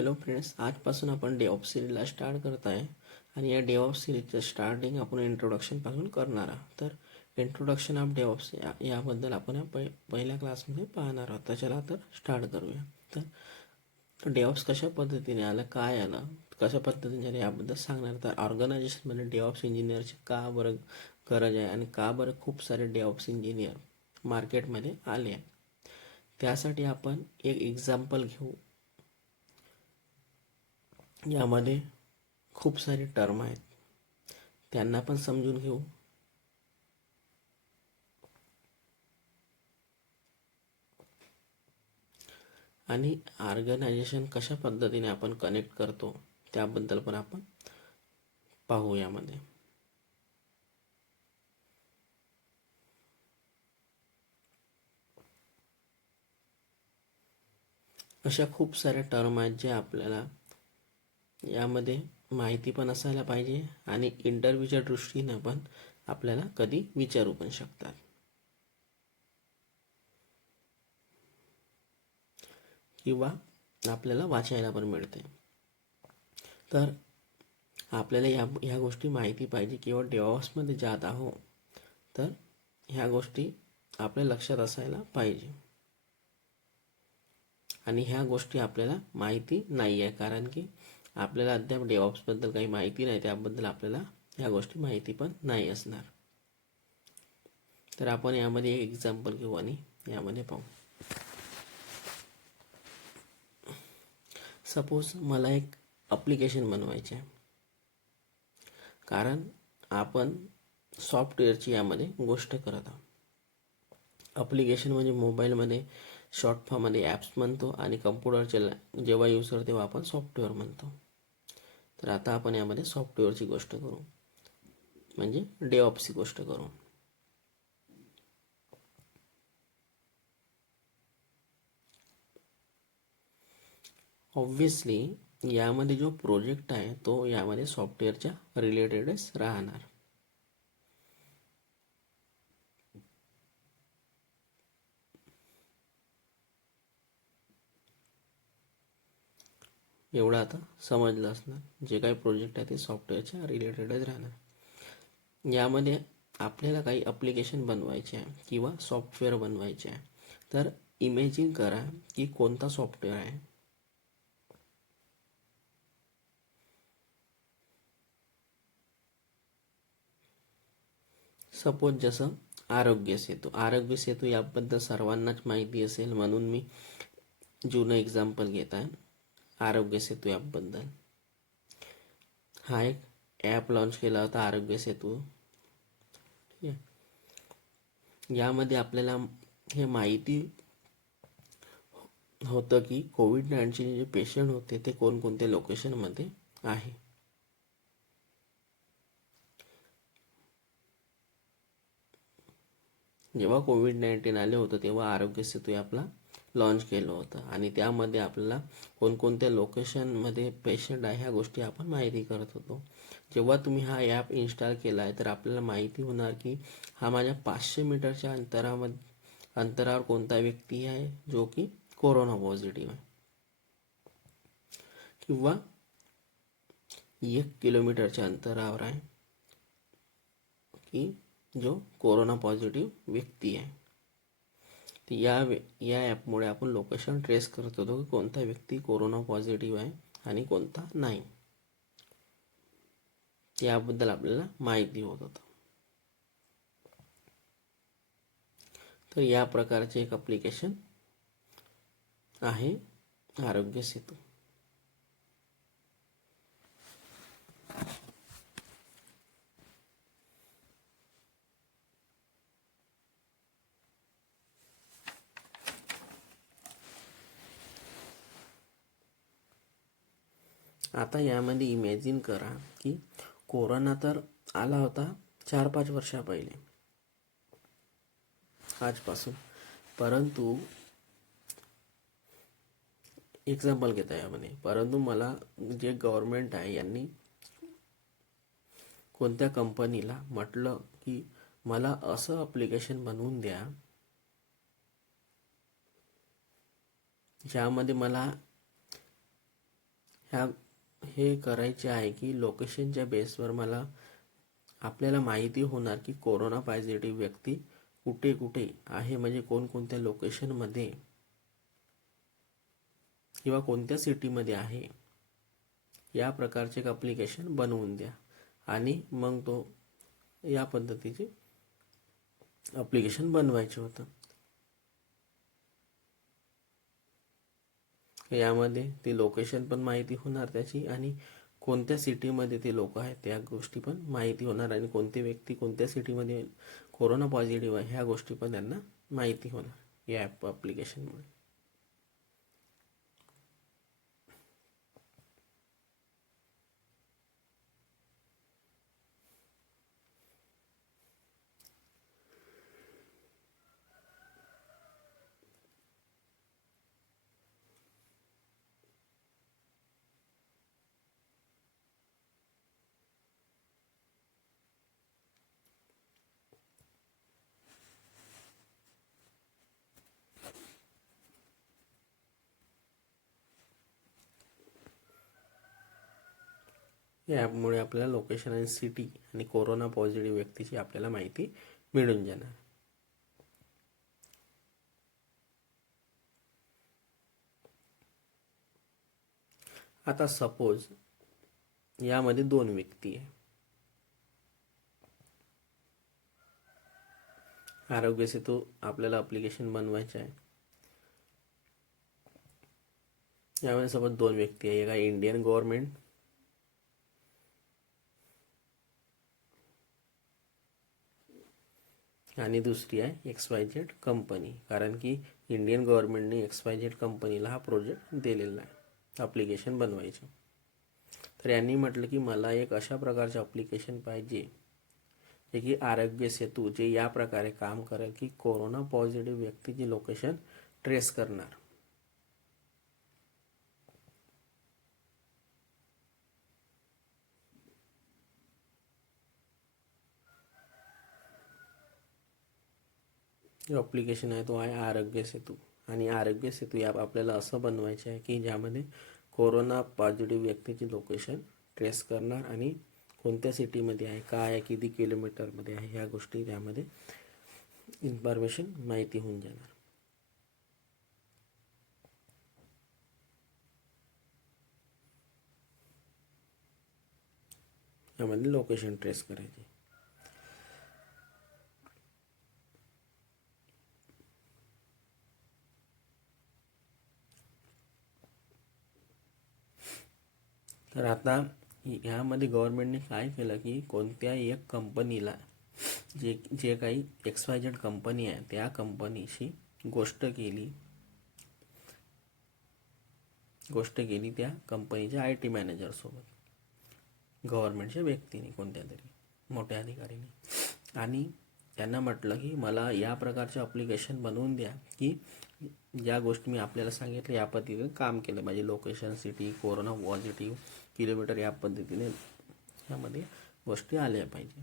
Hello friends, आजपासून आपण डेव्हऑप्स सिरीजला start करत आहे आणि या डेव्हऑप्स सिरीजचं स्टार्टिंग आपण इंट्रोडक्शनपासून करणार आहोत. तर इंट्रोडक्शन ऑफ डेव्हऑप्स याबद्दल आपण पहिल्या क्लासमध्ये पाहणार आहोत. तर चला तर स्टार्ट करूया. तर डेव्हऑप्स कशा पद्धतीने आलं, काय आलं, कशा पद्धतीने झालं याबद्दल सांगणार. तर ऑर्गनायझेशनमध्ये डेव्हऑप्स इंजिनियरची का बरं गरज आहे आणि का बरं खूप सारे डेव्हऑप्स इंजिनियर मार्केटमध्ये आले आहे, त्यासाठी आपण एक एक्झाम्पल घेऊ. यामध्ये खूप सारे टर्म आहेत, त्यांना पण समजून घेऊ. आणि ऑर्गनायझेशन कशा पद्धतीने आपण कनेक्ट करतो त्याबद्दल पण आपण पाहू. यामध्ये अशा खूप साऱ्या टर्म आहेत जे आपल्याला यामध्ये माहिती पण असायला पाहिजे आणि इंटरव्ह्यूच्या दृष्टीनं पण आपल्याला कधी विचारू पण शकतात किंवा आपल्याला वाचायला पण मिळते. तर आपल्याला ह्या गोष्टी माहिती पाहिजे किंवा डेव्हऑप्समध्ये जात आहो तर ह्या गोष्टी आपल्या लक्षात असायला पाहिजे. आणि ह्या गोष्टी आपल्याला माहिती नाही आहे, कारण की आपल्याला अद्याप डेव्हऑप्सबद्दल काही माहिती नाही, त्याबद्दल आपल्याला ह्या गोष्टी माहिती पण नाही असणार. तर आपण यामध्ये एक एक्झाम्पल घेऊ आणि यामध्ये पाहू. सपोज मला एक ॲप्लिकेशन बनवायचे आहे, कारण आपण सॉफ्टवेअरची यामध्ये गोष्ट करत आहोत. ॲप्लिकेशन म्हणजे मोबाईलमध्ये शॉर्ट फॉर्ममध्ये ॲप्स म्हणतो आणि कम्प्युटरचे जेव्हा यूज करतो तेव्हा आपण सॉफ्टवेअर म्हणतो. तर आता आपण यामध्ये सॉफ्टवेअरची गोष्ट करू, म्हणजे डेव्हऑप्सची गोष्ट करू. ऑब्व्हियसली यामध्ये जो प्रोजेक्ट आहे तो यामध्ये सॉफ्टवेअरच्या रिलेटेडच राहणार. एवढं आता समजलं असणार. जे काही प्रोजेक्ट आहे ते सॉफ्टवेअरच्या रिलेटेडच राहणार. यामध्ये आपल्याला काही ॲप्लिकेशन बनवायचे आहे किंवा सॉफ्टवेअर बनवायचे आहे. तर इमेजिन करा की कोणता सॉफ्टवेअर आहे. सपोज जसं आरोग्य सेतू याबद्दल सर्वांनाच माहिती असेल, म्हणून मी जुनं एक्झाम्पल घेत आहे. आरोग्य सेतू ॲपबद्दल हा एक ॲप लॉन्च केला होता, आरोग्य सेतू. यामध्ये आपल्याला हे माहिती होतं की कोविड-19 जे पेशंट होते ते कोणकोणत्या लोकेशनमध्ये आहे. जेव्हा कोविड-19 आले होतं तेव्हा आरोग्य सेतू ॲपला लॉन्च केलं होतं आणि त्यामध्ये आपल्याला कोणकोणत्या लोकेशनमध्ये पेशंट आहे ह्या गोष्टी आपण माहिती करत होतो. जेव्हा तुम्ही हा ॲप इन्स्टॉल केला आहे तर आपल्याला माहिती होणार की हा माझ्या 500 मीटरच्या अंतरावर कोणता व्यक्ती आहे जो की कोरोना पॉझिटिव्ह आहे, किंवा 1 किलोमीटरच्या अंतरावर आहे की जो कोरोना पॉझिटिव्ह व्यक्ती आहे. या ॲपमुळे आपण लोकेशन ट्रेस करत होतो की कोणता व्यक्ती कोरोना पॉझिटिव्ह आहे आणि कोणता नाही, याबद्दल आपल्याला माहिती होत होतं. तर या प्रकारचे एक ॲप्लिकेशन आहे आरोग्य सेतू. आता यामध्ये इमॅजिन करा की कोरोना तर आला होता 4-5 वर्षा पहिले आजपासून, परंतु एक्झाम्पल घेता यामध्ये, परंतु मला जे गव्हर्नमेंट आहे यांनी कोणत्या कंपनीला म्हटलं की मला असं ॲप्लिकेशन बनवून द्या ज्यामध्ये मला हे करायचे आहे की लोकेशनच्या बेसवर मला आपल्याला माहिती होणार की कोरोना पॉझिटिव्ह व्यक्ती कुठे कुठे आहे, म्हणजे कोणकोणत्या लोकेशनमध्ये किंवा कोणत्या सिटीमध्ये आहे, या प्रकारचे एक ॲप्लिकेशन बनवून द्या. आणि मग तो या पद्धतीचे ॲप्लिकेशन बनवायचे होतं. यामध्ये ते लोकेशन पण माहिती होणार त्याची, आणि कोणत्या सिटीमध्ये ते लोक आहेत त्या गोष्टी पण माहिती होणार, आणि कोणते व्यक्ती कोणत्या सिटीमध्ये कोरोना पॉझिटिव्ह आहे ह्या गोष्टी पण त्यांना माहिती होणार या ॲप्लिकेशनमुळे. या ॲपमुळे आपल्याला लोकेशन आणि सिटी आणि कोरोना पॉझिटिव्ह व्यक्तीची आपल्याला माहिती मिळून जाणार. आता सपोज यामध्ये 2 व्यक्ती आहे. आरोग्य सेतू आपल्याला ॲप्लिकेशन बनवायचं आहे. यामध्ये सपोज 2 व्यक्ती आहे. एक आहे इंडियन गव्हर्नमेंट आणि दुसरी आहे XYZ कंपनी. कारण की इंडियन गव्हर्नमेंटने XYZ कंपनीला हा प्रोजेक्ट दिलेला आहे ॲप्लिकेशन बनवायचं. तर यांनी म्हटलं की मला एक अशा प्रकारचे ॲप्लिकेशन पाहिजे जे की आरोग्य सेतू जे या प्रकारे काम करेल की कोरोना पॉझिटिव्ह व्यक्तीची लोकेशन ट्रेस करणार. जो ॲप्लिकेशन आहे तो आहे आरोग्य सेतू. आणि आरोग्य सेतू ॲप आपल्याला असं बनवायचे आहे की ज्यामध्ये कोरोना पॉझिटिव्ह व्यक्तीची लोकेशन ट्रेस करणार आणि कोणत्या सिटीमध्ये आहे, काय आहे, किती किलोमीटरमध्ये आहे, ह्या गोष्टी त्यामध्ये इन्फॉर्मेशन माहिती होऊन जाणार. यामध्ये लोकेशन ट्रेस करायचे. तर आता ह्यामध्ये गव्हर्नमेंटने काय केलं की कोणत्याही एक कंपनीला जे काही XYZ कंपनी आहे त्या कंपनीशी गोष्ट केली त्या कंपनीच्या IT मॅनेजरसोबत, गव्हर्नमेंटच्या व्यक्तीने, कोणत्या तरी मोठ्या अधिकारीने. आणि त्यांना म्हटलं की मला या प्रकारचे ॲप्लिकेशन बनवून द्या की ज्या गोष्टी मी आपल्याला सांगितलं या पद्धतीने काम केलं पाहिजे. Location, city, corona positive, kilometre, या पद्धतीने यामध्ये गोष्टी आल्या पाहिजे.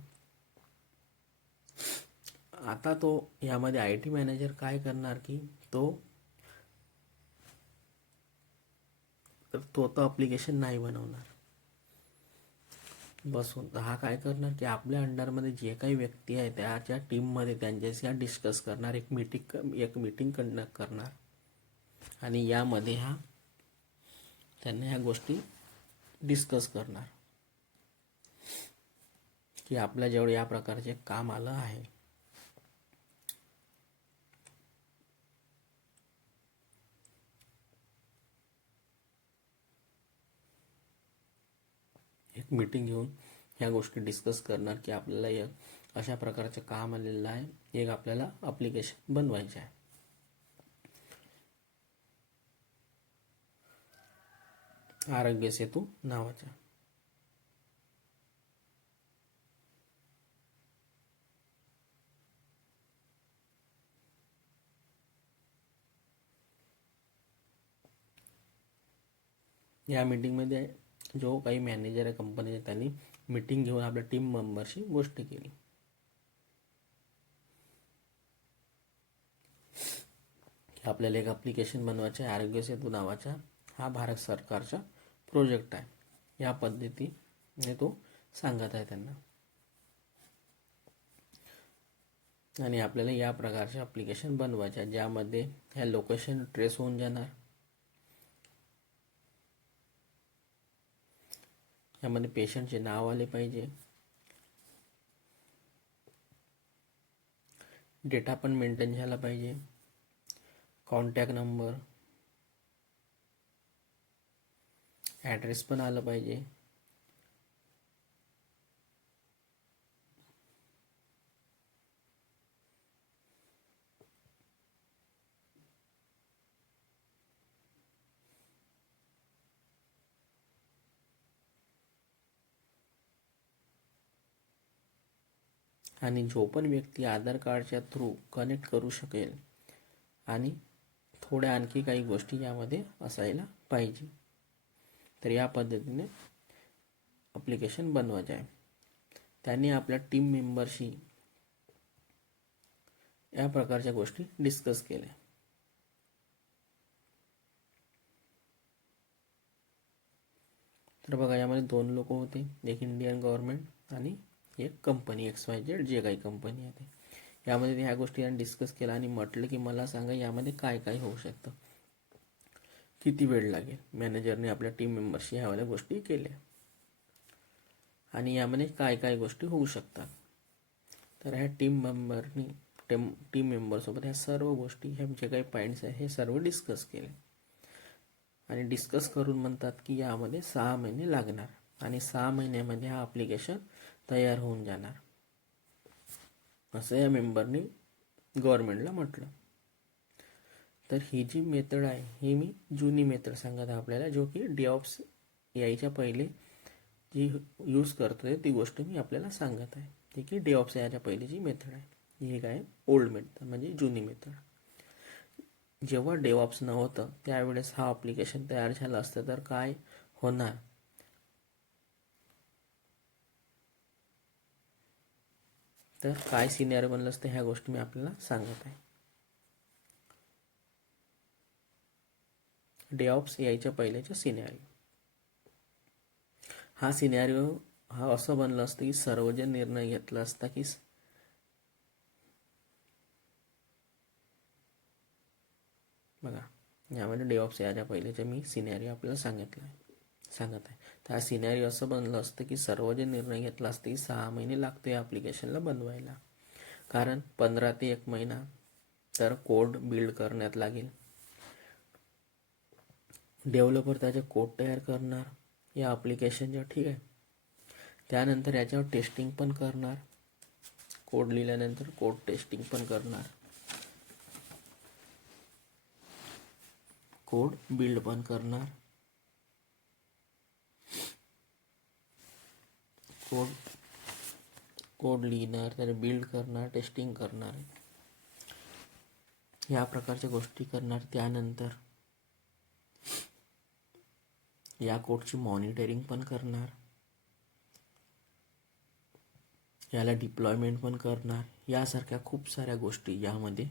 आता तो यामध्ये IT मॅनेजर काय करणार की तो ॲप्लिकेशन नाही बनवणार बसून. हा काय करणार की आपल्या अंडरमध्ये जे काही व्यक्ती आहे त्याच्या टीममध्ये त्यांच्याशी डिस्कस करणार, एक मीटिंग कंडक्ट करणार. आणि यामध्ये त्यांना ह्या गोष्टी डिस्कस करणार की आपल्या जेवढे या प्रकारचे काम आलं आहे. एक मीटिंग घेऊन ह्या गोष्टी डिस्कस करणार की आपल्याला अशा प्रकारचे काम आलेलं आहे, एक आपल्याला ॲप्लिकेशन बनवायचे आहे. आरोग्य सेतू नावाचा. या मीटिंगमध्ये जो काही मॅनेजर आहे कंपनीचे त्यांनी मीटिंग घेऊन आपल्या टीम मेंबरशी गोष्ट केली की आपल्याला एक ॲप्लिकेशन बनवायचे आहे आरोग्य सेतू नावाचा. हा भारत सरकारचा प्रोजेक्ट आहे, या पद्धतीने तो सांगत आहे त्यांना. आणि आपल्याला या प्रकारचे ॲप्लिकेशन बनवायचे आहे ज्यामध्ये ह्या लोकेशन ट्रेस होऊन जाणार, यामध्ये पेशंटचे नाव आले पाहिजे, डेटा पण मेंटेन झाला पाहिजे, कॉन्टॅक्ट नंबर, ॲड्रेस पण आलं पाहिजे, आणि जो पण व्यक्ती आधार कार्डच्या थ्रू कनेक्ट करू शकेल आणि थोड्या आणखी काही गोष्टी यामध्ये असायला पाहिजे. तर या पद्धतीने ॲप्लिकेशन बनवायचे आहे. त्यांनी आपल्या टीम मेंबरशी या प्रकारच्या गोष्टी डिस्कस केल्या. तर बघा, यामध्ये 2 लोक होते, एक इंडियन गव्हर्नमेंट आणि एक कंपनी XYZ जे काही कंपनी आहे ते. यामध्ये ह्या गोष्टी डिस्कस केला आणि म्हटलं की मला सांगा यामध्ये काय काय होऊ शकतं, किती वेळ लागेल. मॅनेजरने आपल्या टीम मेंबरशी ह्यावाल्या गोष्टी केल्या आणि यामध्ये काय काय गोष्टी होऊ शकतात. तर ह्या टीम मेंबरसोबत ह्या सर्व गोष्टी, ह्या जे काही पॉईंट्स आहे हे सर्व डिस्कस केले आणि डिस्कस करून म्हणतात की यामध्ये 6 महिने लागणार आणि 6 महिन्यामध्ये हा ॲप्लिकेशन तयार होऊन जाणार, असं या मेंबरनी गव्हर्नमेंटला म्हटलं. तर ही जी मेथड आहे ही मी जुनी मेथड सांगत आहे आपल्याला, जो की DevOps यायच्या पहिले जी यूज करतोय ती गोष्ट मी आपल्याला सांगत आहे. ठीक आहे, DevOps यायच्या पहिले जी मेथड आहे ही काय ओल्ड मेथड म्हणजे जुनी मेथड. जेव्हा DevOps नव्हतं त्यावेळेस हा ॲप्लिकेशन तयार झालं असतं तर काय होणार, तर काय सिनेरिओ बनलं असतं ह्या गोष्टी मी आपल्याला सांगत आहे. DevOps यायच्या पहिल्याचा सिनेरिओ, हा सिनेरिओ हा असं बनलं असतं की सर्वजण निर्णय घेतला असता की बघा, यामध्ये DevOps यायच्या पहिल्याचा मी सिनेरिओ आपल्याला सांगत आहे. तर हा सिनेरिओ असं बनलं असतं की सर्वजण निर्णय घेतला असतं की 6 महिने लागते या ॲप्लिकेशनला बनवायला, कारण 15 ते 1 महिना तर कोड बिल्ड करण्यात लागेल. डेव्हलपर त्याचे कोड तयार करणार या ॲप्लिकेशनच्या, ठीक आहे. त्यानंतर याच्यावर टेस्टिंग पण करणार, कोड लिहिल्यानंतर कोड टेस्टिंग पण करणार, कोड बिल्ड पण करणार, कोड लिहिणार, त्याने बिल्ड करणार, टेस्टिंग करणार, या प्रकारच्या गोष्टी करणार. त्यानंतर या कोडची मॉनिटरिंग पण करणार, याला डिप्लॉयमेंट पण करणार. यासारख्या खूप साऱ्या गोष्टी यामध्ये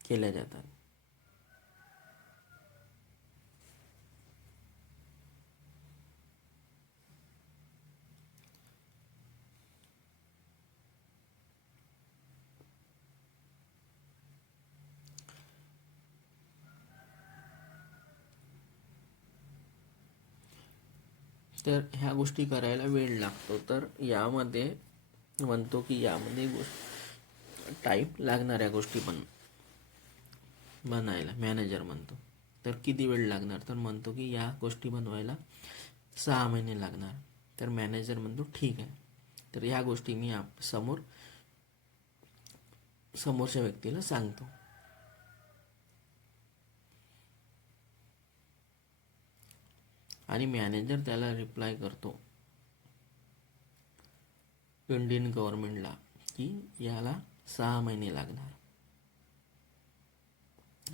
केल्या जातात. तर ह्या गोष्टी करायला वेळ लागतो. तर यामध्ये म्हणतो की यामध्ये टाईम लागणाऱ्या गोष्टी पण बनायला मॅनेजर म्हणतो. तर किती वेळ लागणार, तर म्हणतो की या गोष्टी बनवायला 6 महिने लागणार. तर मॅनेजर म्हणतो ठीक आहे. तर ह्या गोष्टी मी समोरच्या व्यक्तीला सांगतो. आणि मॅनेजर त्याला रिप्लाय करतो इंडियन गव्हर्नमेंटला की याला 6 महिने लागणार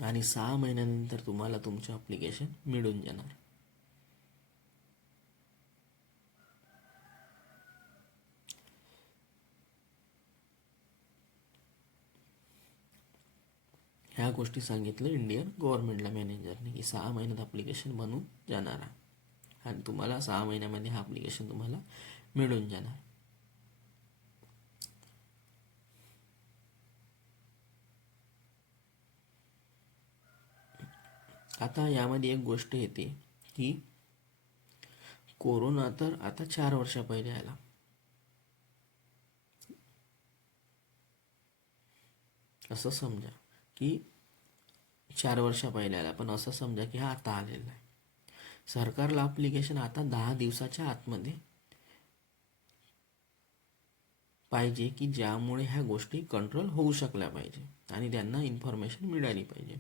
आणि 6 महिन्यानंतर तुम्हाला तुमचं ॲप्लिकेशन मिळून जाणार. ह्या गोष्टी सांगितलं इंडियन गव्हर्नमेंटला मॅनेजरने की 6 महिन्यात ॲप्लिकेशन बनून जाणार आहे आणि तुम्हाला 6 महिन्यामध्ये हा ॲप्लिकेशन तुम्हाला मिळून जाणार. आता यामध्ये एक गोष्ट येते की कोरोना तर आता 4 वर्ष पहिले आला. असं समजा की 4 वर्ष पहिले आला, पण असं समजा की हा आता आलेला आहे. सरकारला ॲप्लिकेशन आता 10 दिवसाच्या आतमध्ये पाहिजे की ज्यामुळे ह्या गोष्टी कंट्रोल होऊ शकल्या पाहिजे आणि त्यांना इन्फॉर्मेशन मिळाली पाहिजे.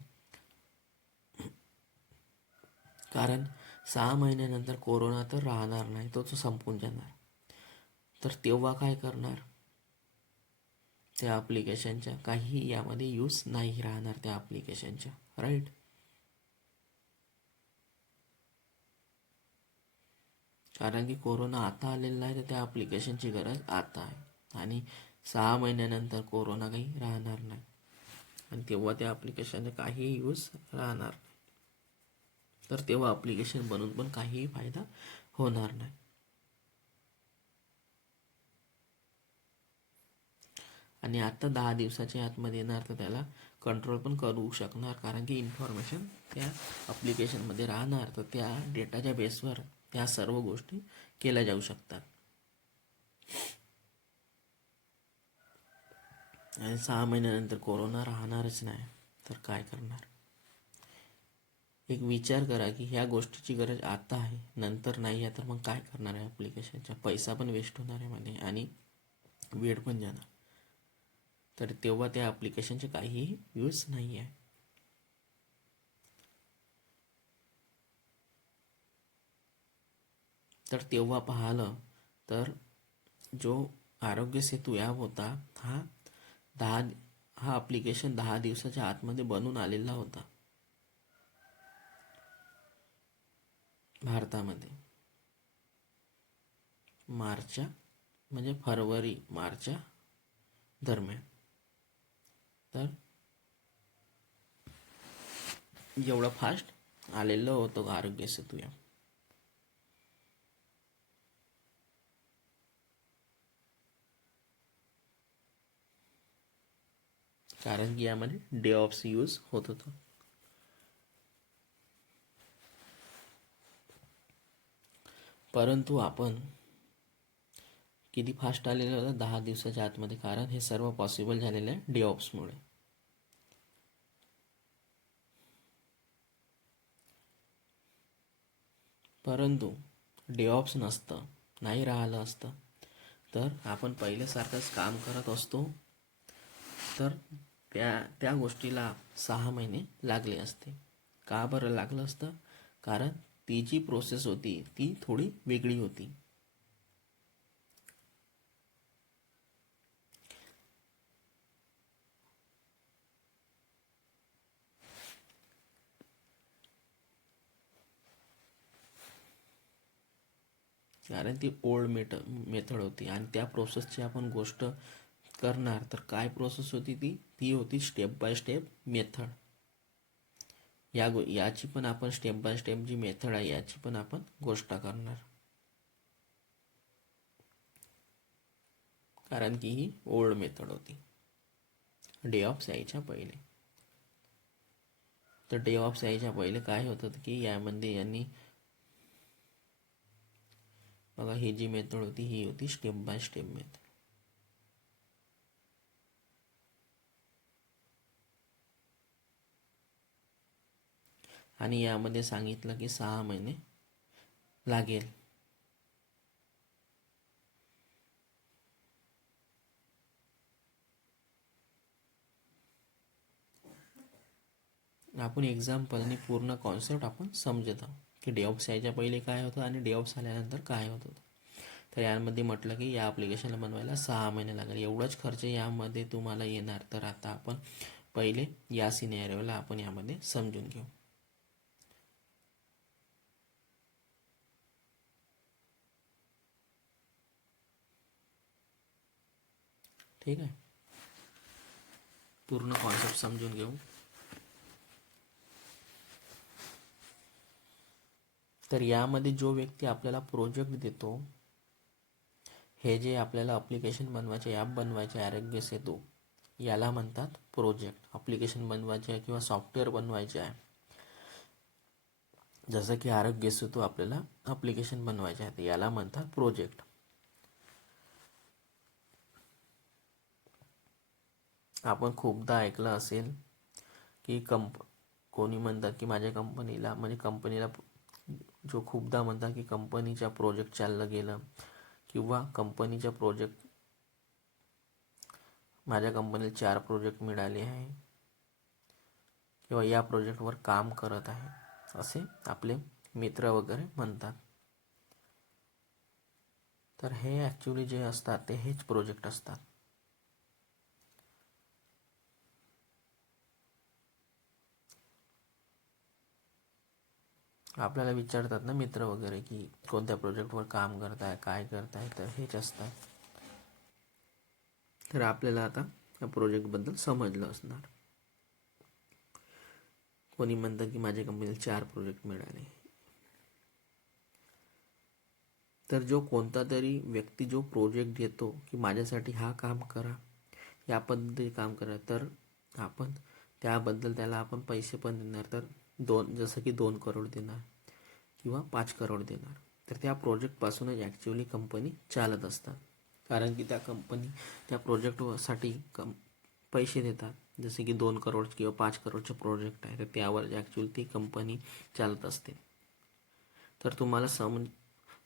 कारण 6 महिन्यानंतर कोरोना तर राहणार नाही, तो संपून जाणार. तर तेव्हा काय करणार? त्या ॲप्लिकेशनच्या काही यामध्ये यूज नाही राहणार त्या ॲप्लिकेशनच्या, राईट. कारण की कोरोना आता आलेला आहे, तर त्या ॲप्लिकेशनची गरज आता आहे आणि 6 महिन्यानंतर कोरोना काही राहणार नाही आणि तेव्हा त्या ॲप्लिकेशनचा काहीही यूज राहणार नाही. तर तेव्हा ॲप्लिकेशन बनवून पण काहीही फायदा होणार नाही. आणि आता 10 दिवसाच्या आतमध्ये येणार, तर त्याला कंट्रोल पण करू शकणार कारण की इन्फॉर्मेशन त्या ॲप्लिकेशनमध्ये राहणार, तर त्या डेटाच्या बेसवर त्या सर्व गोष्टी केल्या जाऊ शकतात. आणि 6 महिन्यानंतर कोरोना राहणारच नाही, तर काय करणार? एक विचार करा की ह्या गोष्टीची गरज आता आहे, नंतर नाही आहे, तर मग काय करणार आहे? ॲप्लिकेशनचा पैसा पण वेस्ट होणार आहे मध्ये आणि वेळ पण जाणार. तर तेव्हा त्या ॲप्लिकेशनचे काहीही यूज नाही आहे. तर तेव्हा पाहिलं तर जो आरोग्य सेतू ॲप होता, दहा हा ॲप्लिकेशन 10 दिवसाच्या आतमध्ये बनून आलेला होता भारतामध्ये. फरवरी मार्चच्या दरम्यान. तर एवढं फास्ट आलेलं होतं आरोग्य सेतू ॲप. कारण की यामध्ये डे ऑफ्स यूज होत होतं. परंतु आपण किती फास्ट आलेलं होतं 10 दिवसाच्या आतमध्ये, कारण हे सर्व पॉसिबल झालेलं आहे डे ऑफ्समुळे. परंतु डे ऑफ्स नसतं, नाही राहिलं असतं, तर आपण पहिल्यासारखंच काम करत असतो, तर त्या गोष्टीला 6 महिने लागले असते. का बरं लागलं असतं? कारण ती जी प्रोसेस होती ती थोडी वेगळी होती. कारण ती ओल्ड मेथड होती आणि त्या प्रोसेसची आपण गोष्ट करणार, तर काय प्रोसेस होती ती होती स्टेप बाय स्टेप मेथड. याची पण आपण स्टेप बाय स्टेप जी मेथड आहे याची पण आपण गोष्ट करणार, कारण की ही ओल्ड मेथड होती डे ऑफ्स यायच्या पहिले. तर डे ऑफ्स यायच्या पहिले काय होतं की यामध्ये यांनी बघा, ही जी मेथड होती ही होती स्टेप बाय स्टेप मेथड. आणि यामध्ये सांगितलं की 6 महिने लागेल. आपण एक्झाम्पलने पूर्ण कॉन्सेप्ट आपण समजत आहोत की डे ऑफ्स यायच्या पहिले काय होतं आणि डे ऑफ्स आल्यानंतर काय होत होतं. तर यामध्ये म्हटलं की या ॲप्लिकेशनला बनवायला 6 महिने लागेल, एवढाच खर्च यामध्ये तुम्हाला येणार. तर आता आपण पहिले या सिनेरिओला आपण यामध्ये समजून घेऊ. ठीक आहे, पूर्ण कॉन्सेप्ट समजून घेऊ. तर यामध्ये जो व्यक्ती आपल्याला प्रोजेक्ट देतो, हे जे आपल्याला ॲप्लिकेशन बनवायचे, ॲप बनवायचे आरोग्य सेतू, याला म्हणतात प्रोजेक्ट. ॲप्लिकेशन बनवायचे आहे किंवा सॉफ्टवेअर बनवायचे आहे, जसं की आरोग्य सेतू आपल्याला ॲप्लिकेशन बनवायचे आहे, याला म्हणतात प्रोजेक्ट. आपण खूपदा ऐकलं असेल की कोणी म्हणतात की माझ्या कंपनीला, म्हणजे कंपनीला जो खूपदा म्हणतात की कंपनीचा प्रोजेक्ट चाललं गेलं, किंवा कंपनीचा प्रोजेक्ट, माझ्या कंपनीला 4 प्रोजेक्ट मिळाले आहे, किंवा या प्रोजेक्टवर काम करत आहे, असे आपले मित्र वगैरे म्हणतात. तर हे ॲक्च्युली जे असतात ते हेच प्रोजेक्ट असतात. आपल्याला विचारतात ना मित्र वगैरे की कोणत्या प्रोजेक्टवर काम करताय, काय करताय, तर हेच असतात. तर आपल्याला आता या प्रोजेक्टबद्दल समजलं असणार. कोणी म्हणतात की माझ्या कंपनीला 4 प्रोजेक्ट मिळाले. तर जो कोणता तरी व्यक्ती जो प्रोजेक्ट देतो की माझ्यासाठी हा काम करा, या पद्धतीने काम करा, तर आपण त्याबद्दल त्याला आपण पैसे पण देणार. तर जसं की 2 करोड देणार किंवा 5 करोड देणार. तर त्या प्रोजेक्टपासूनच ॲक्च्युली कंपनी चालत असतात, कारण की त्या प्रोजेक्टसाठी पैसे देतात. जसे की 2 करोड किंवा 5 करोडचे प्रोजेक्ट आहे, तर त्यावर ॲक्च्युली ती कंपनी चालत असते. तर तुम्हाला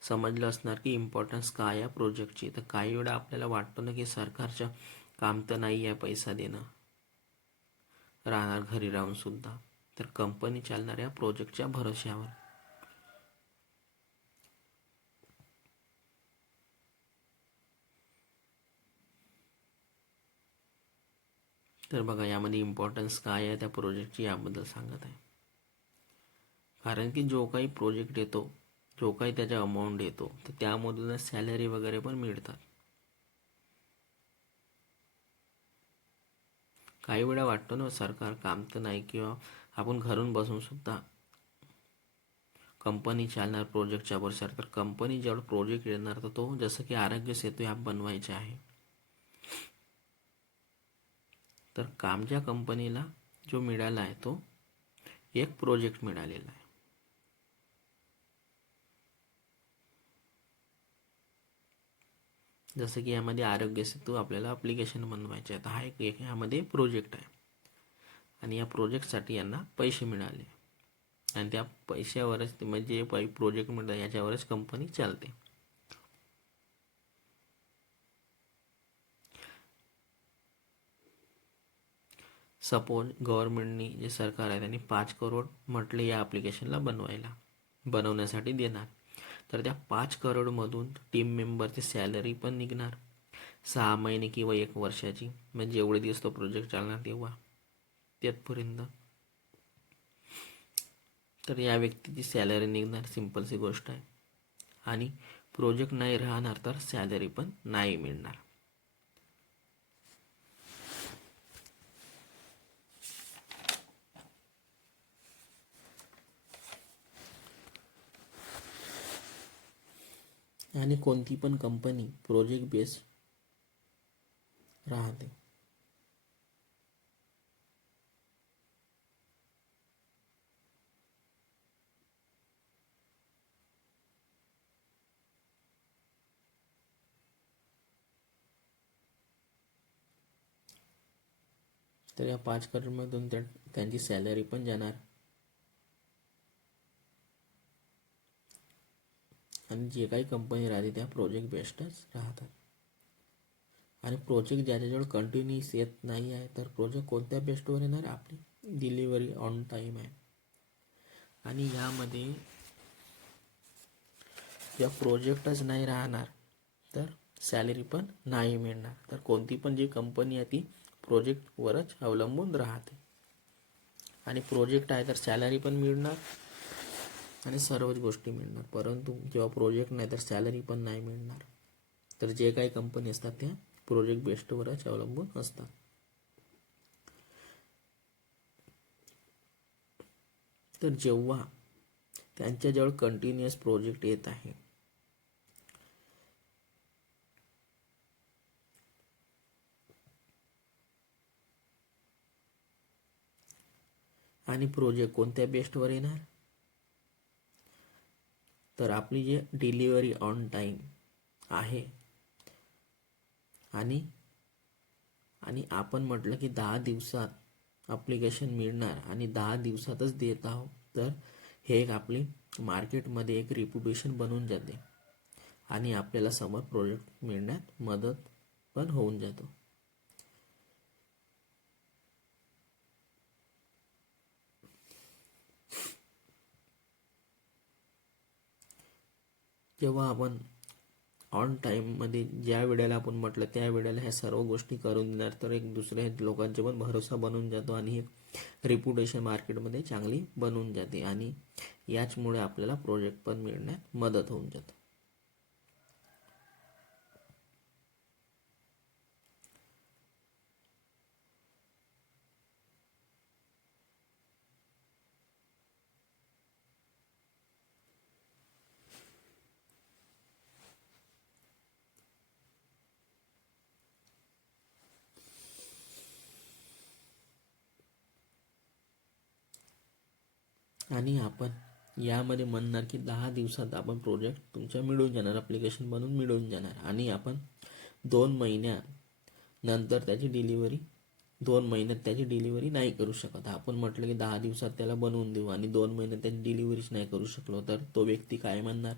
समजलं असणार की इम्पॉर्टन्स काय आहे प्रोजेक्टची. तर काही वेळा आपल्याला वाटतं ना की सरकारच्या काम तर नाही आहे पैसा देणं, राहणार घरी राहून सुद्धा, तर कंपनी चालणाऱ्या प्रोजेक्टच्या भरोश्यावर. तर बघा, यामध्ये इम्पॉर्टन्स काय आहे त्या प्रोजेक्टची याबद्दल सांगत आहे. कारण की जो काही प्रोजेक्ट येतो, जो काही त्याचा अमाऊंट येतो, तर त्यामधूनच सॅलरी वगैरे पण मिळतात. काही वेळा वाटतो ना सरकार काम तर नाही, किंवा आपण घरून बसून सुद्धा कंपनी चालणार प्रोजेक्टच्या भरोश्यावर. तर कंपनी जेवढा प्रोजेक्ट येणार, तर तो जसं की आरोग्य सेतू ॲप बनवायचे आहे, तर कामच्या कंपनीला जो मिळाला आहे तो एक प्रोजेक्ट मिळालेला आहे. जसं की यामध्ये आरोग्य सेतू आपल्याला ॲप्लिकेशन बनवायचे आहे, तर हा एक यामध्ये प्रोजेक्ट आहे, आणि या प्रोजेक्टसाठी यांना पैसे मिळाले, आणि त्या पैशावरच म्हणजे प्रोजेक्ट मिळतात याच्यावरच कंपनी चालते. सपोज गव्हर्नमेंटनी, जे सरकार आहे त्यांनी 5 करोड म्हटले या ॲप्लिकेशनला बनवण्यासाठी देणार. तर त्या 5 करोडमधून टीम मेंबरची सॅलरी पण निघणार 6 महिने किंवा 1 वर्षाची, म्हणजे एवढे दिवस तो प्रोजेक्ट चालणार तेव्हा तिथपर्यंत. तर या व्यक्तीची सॅलरी निघणार, सिंपलची गोष्ट आहे. आणि प्रोजेक्ट नाही राहणार तर सॅलरी पण नाही मिळणार. आणि कोणती पण कंपनी प्रोजेक्ट बेस्ड राहते. तर या 5 करोडमधून त्यांची सॅलरी पण जाणार, आणि जे काही कंपनी राहते त्या प्रोजेक्ट बेस्डच राहतात. आणि प्रोजेक्ट ज्याच्याजवळ कंटिन्यूस येत नाही आहे, तर प्रोजेक्ट कोणत्या बेस्टवर येणार, आपली डिलिव्हरी ऑन टाईम आहे. आणि यामध्ये या प्रोजेक्टच नाही राहणार तर सॅलरी पण नाही मिळणार. तर कोणती पण जी कंपनी आहे ती प्रोजेक्टवरच अवलंबून राहते. आणि प्रोजेक्ट आहे तर सॅलरी पण मिळणार आणि सर्वच गोष्टी मिळणार. परंतु जेव्हा प्रोजेक्ट नाही तर सॅलरी पण नाही मिळणार. तर जे काही कंपनी असतात त्या प्रोजेक्ट बेस्डवरच अवलंबून असतात. तर जेव्हा त्यांच्याजवळ कंटिन्युअस प्रोजेक्ट येत आहे. आणि प्रोजेक्ट कोणत्या बेस्टवर येणार, तर आपली जे डिलिव्हरी ऑन टाईम आहे आणि आपण म्हटलं की 10 दिवसात ॲप्लिकेशन मिळणार आणि 10 दिवसातच देत आहोत, तर हे एक आपली मार्केटमध्ये एक रेप्युटेशन बनून जाते आणि आपल्याला समोर प्रोजेक्ट मिळण्यात मदत पण होऊन जातो. जेव्हा आपण ऑन टाईममध्ये ज्या वेळेला आपण म्हटलं त्या वेळेला ह्या सर्व गोष्टी करून देणार, तर एक दुसऱ्या लोकांचे पण भरोसा बनून जातो आणि एक रेप्युटेशन मार्केटमध्ये चांगली बनून जाते आणि याचमुळे आपल्याला प्रोजेक्ट पण मिळण्यात मदत होऊन जाते. आणि आपण यामध्ये म्हणणार की 10 दिवसात आपण प्रोजेक्ट तुमच्या मिळून जाणार, ॲप्लिकेशन बनवून मिळून जाणार आणि आपण 2 महिन्यानंतर त्याची डिलिव्हरी 2 महिन्यात त्याची डिलिव्हरी नाही करू शकत. आपण म्हटलं की 10 दिवसात त्याला बनवून देऊ आणि 2 महिन्यात त्याची डिलिव्हरीच नाही करू शकलो, तर तो व्यक्ती काय म्हणणार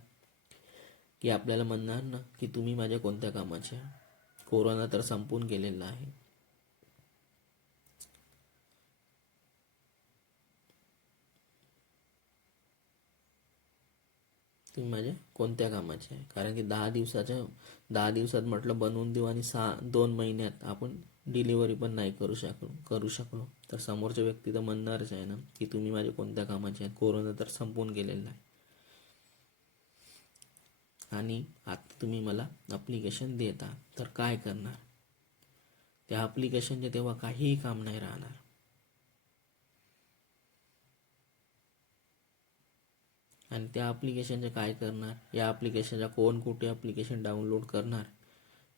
की आपल्याला म्हणणार ना की तुम्ही माझ्या कोणत्या कामाचे, कोरोना तर संपून गेलेला आहे, तुम्ही माझ्या कोणत्या कामाचे आहे. कारण की 10 दिवसात म्हटलं बनवून देऊ आणि 2 महिन्यात आपण डिलिव्हरी पण नाही करू शकलो तर समोरच्या व्यक्ती तर म्हणणारच आहे ना की तुम्ही माझ्या कोणत्या कामाचे आहेत, कोरोना तर संपून गेलेला आहे आणि आता तुम्ही मला ॲप्लिकेशन देता, तर काय करणार. त्या ॲप्लिकेशनचे तेव्हा काहीही काम नाही राहणार. आणि त्या ॲप्लिकेशनचे काय करणार, या ॲप्लिकेशनच्या कोण कुठे ॲप्लिकेशन डाउनलोड करणार,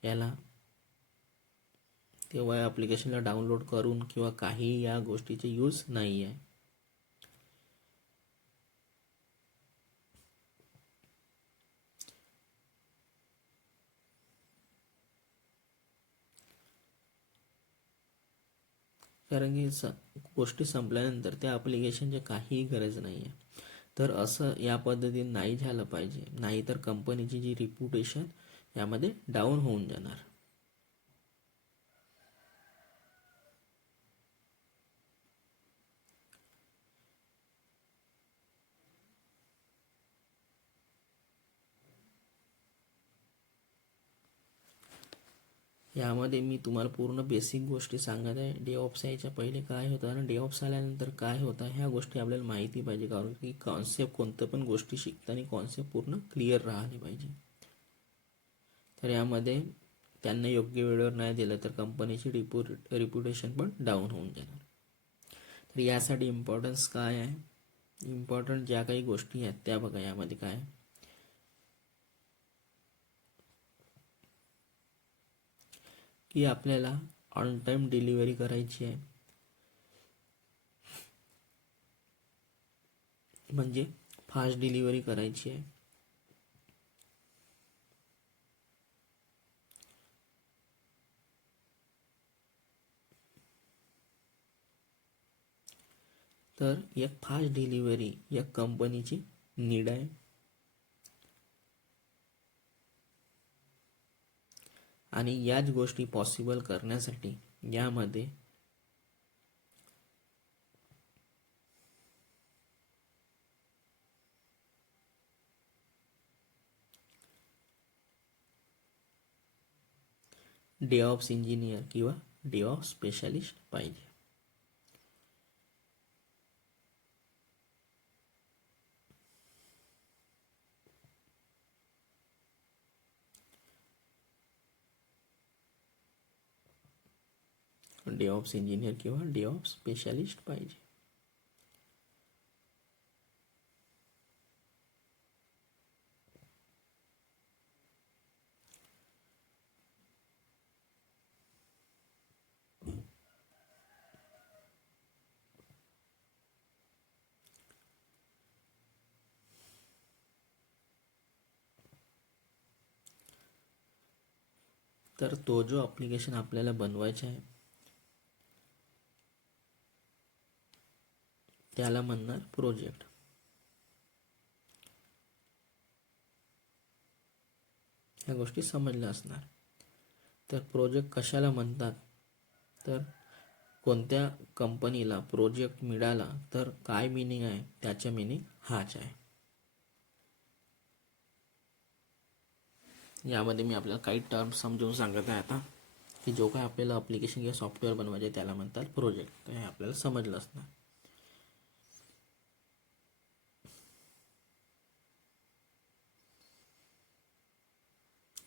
याला तेव्हा या ॲप्लिकेशनला डाउनलोड करून किंवा काही या गोष्टीचे यूज नाही आहे. कारण की गोष्टी संपल्यानंतर त्या ॲप्लिकेशनची काहीही गरज नाही आहे. तर असं या पद्धतीने नाही झालं पाहिजे, नाहीतर कंपनीची जी रिप्युटेशन यामध्ये डाऊन होऊन जाणार. यामध्ये मी तुम्हाला पूर्ण बेसिक गोष्टी सांगत आहे. डेऑप्स यायच्या पहिले काय होतं आणि डेऑप्स आल्यानंतर काय होतं, ह्या गोष्टी आपल्याला माहिती पाहिजे. कारण की कॉन्सेप्ट कोणतं पण गोष्टी शिकताना कॉन्सेप्ट पूर्ण क्लिअर राहिले पाहिजे. तर यामध्ये त्यांना योग्य वेळेवर नाही दिलं तर कंपनीची रिप्युटेशन पण डाऊन होऊन जाणार. तर यासाठी इम्पॉर्टन्स काय आहे, इम्पॉर्टंट ज्या काही गोष्टी आहेत त्या बघा. यामध्ये काय की आपल्याला ऑन टाईम डिलिव्हरी करायची आहे, म्हणजे फास्ट डिलिव्हरी करायची आहे. तर एक फास्ट डिलिव्हरी या कंपनीची नीड आहे. आणि याच गोष्टी पॉसिबल करण्यासाठी यामध्ये डेऑप्स इंजिनियर किंवा डेऑप्स स्पेशालिस्ट पाहिजे. डेऑप्स इंजिनियर किंवा डेऑप्स स्पेशालिस्ट पाहिजे. तर तो जो ॲप्लिकेशन आपल्याला बनवायचा आहे त्याला म्हणणार प्रोजेक्ट. ह्या गोष्टी समजल्या असणार. तर प्रोजेक्ट कशाला म्हणतात, तर कोणत्या कंपनीला प्रोजेक्ट मिळाला तर काय मिनिंग आहे, त्याचा मिनिंग हाच आहे. यामध्ये मी आपल्याला काही टर्म्स समजून सांगत आहे आता, की जो काय आपल्याला ॲप्लिकेशन किंवा सॉफ्टवेअर बनवायचे त्याला म्हणतात प्रोजेक्ट. तर हे आपल्याला समजलं असणार.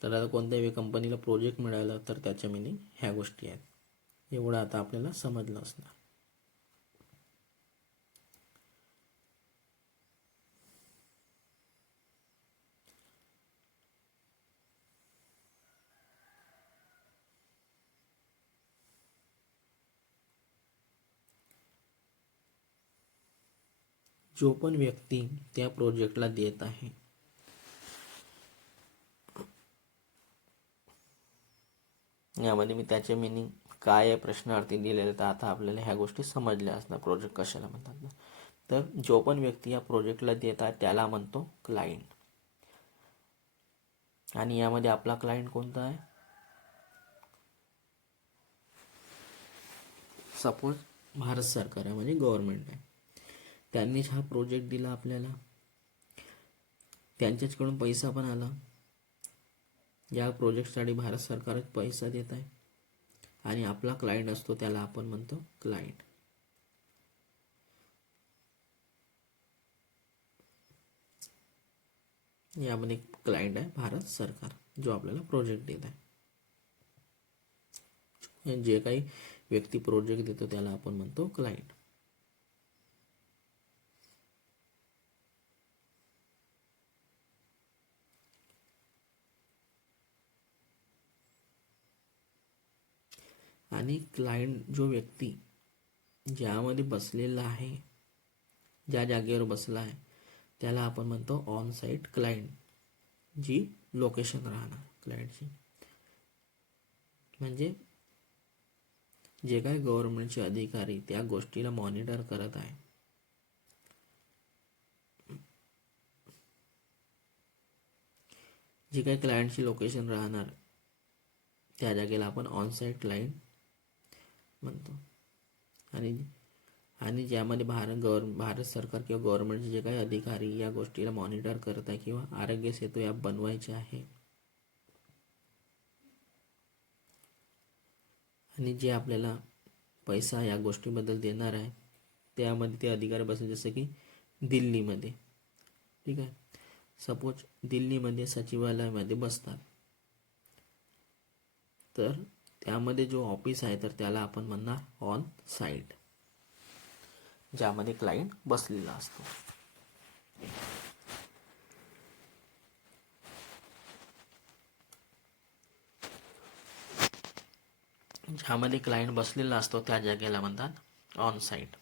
तर आता कोणत्याही कंपनीला प्रोजेक्ट मिळाला तर त्याच्या मिनिंग ह्या गोष्टी आहेत. एवढं आता आपल्याला समजलं असणार. जो पण व्यक्ती त्या प्रोजेक्टला देत आहे, यामध्ये मी त्याचे मिनिंग काय आहे प्रश्नार्थी दिलेले, तर आता आपल्याला ह्या गोष्टी समजल्या असणार प्रोजेक्ट कशाला म्हणतात. तर जो पण व्यक्ती या प्रोजेक्टला देत आहे त्याला म्हणतो क्लायंट. आणि यामध्ये आपला क्लायंट कोणता आहे, सपोज भारत सरकार आहे, म्हणजे गव्हर्नमेंट आहे. त्यांनीच हा प्रोजेक्ट दिला आपल्याला, त्यांच्याचकडून पैसा पण आला. या प्रोजेक्टसाठी भारत सरकारच पैसा देत आहे आणि आपला क्लायंट असतो त्याला आपण म्हणतो क्लायंट. यामध्ये क्लायंट आहे भारत सरकार, जो आपल्याला प्रोजेक्ट देत आहे. जे काही व्यक्ती प्रोजेक्ट देतो त्याला आपण म्हणतो क्लायंट. आणि क्लायंट जो व्यक्ती ज्यामध्ये बसलेला आहे, ज्या जागेवर बसला आहे त्याला आपण म्हणतो ऑन साईट क्लायंट, जी लोकेशन राहणार क्लायंटची. म्हणजे जे काही गव्हर्नमेंटचे अधिकारी त्या गोष्टीला मॉनिटर करत आहे, जी काही क्लायंटची लोकेशन राहणार त्या जागेला आपण ऑन साईट क्लायंट म्हणतो. आणि ज्यामध्ये भारत सरकार किंवा गव्हर्नमेंटचे जे काही अधिकारी या गोष्टीला मॉनिटर करत आहे किंवा आरोग्य सेतू ॲप बनवायचे आहे आणि जे आपल्याला पैसा या गोष्टीबद्दल देणार आहे, त्यामध्ये ते अधिकारी बसले. जसं की दिल्लीमध्ये, ठीक आहे, सपोज दिल्लीमध्ये सचिवालयामध्ये बसतात, तर त्यामध्ये जो ऑफिस आहे तर त्याला आपण म्हणणार ऑन साईट, ज्यामध्ये क्लायंट बसलेला असतो. ज्यामध्ये क्लायंट बसलेला असतो त्या जागेला म्हणतात ऑन साईट.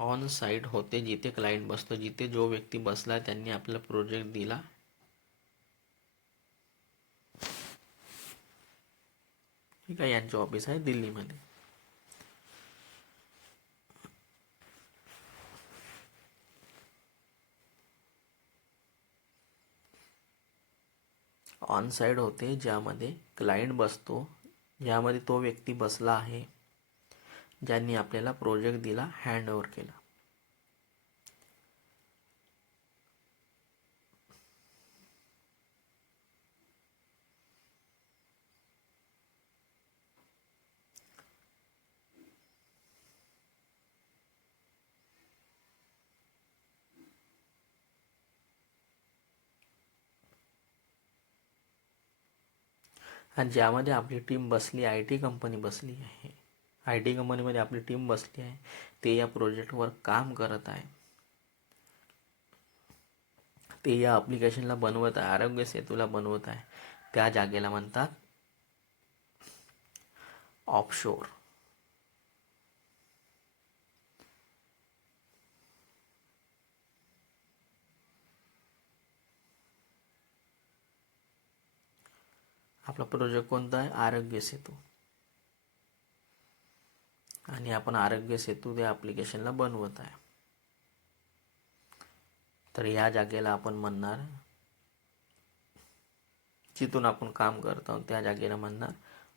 ऑन साईट होते जिथे क्लायंट बसतो, जिथे जो व्यक्ती बसला त्यांनी आपला प्रोजेक्ट दिला, ठीक आहे. यांचे ऑफिस आहे दिल्लीमध्ये. ऑन साईट होते ज्यामध्ये क्लायंट बसतो, ज्यामध्ये तो व्यक्ती बसला आहे ज्यांनी आपल्याला प्रोजेक्ट दिला, हँडओव्हर केला. आणि ज्यामध्ये आपली टीम बसली, आय टी कंपनी बसली आहे, आय टी कंपनीमध्ये आपली टीम बसली आहे, ते या प्रोजेक्टवर काम करत आहे, ते या ॲप्लिकेशनला बनवत आहे, आरोग्य सेतूला बनवत आहे, त्या जागेला म्हणतात ऑफशोर. आपला प्रोजेक्ट कोणता आहे? आरोग्य सेतू. आणि आपण आरोग्य सेतू त्या ॲप्लिकेशनला बनवत आहे. तर या जागेला आपण म्हणणार, जिथून आपण काम करत आहोत त्या जागेला म्हणणार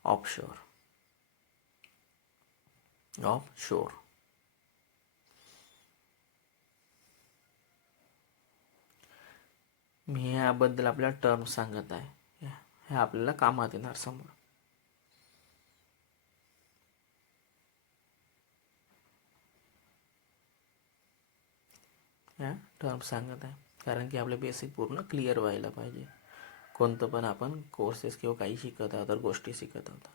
ऑफशोर. ऑफशोर. मी याबद्दल आपल्याला टर्म सांगत आहे, हे आपल्याला कामात येणार समोर. या टर्म सांगत आहे कारण की आपले बेसिक पूर्ण क्लिअर व्हायला पाहिजे. कोणतं पण आपण कोर्सेस किंवा काही शिकत आहोत तर गोष्टी शिकत आहोत,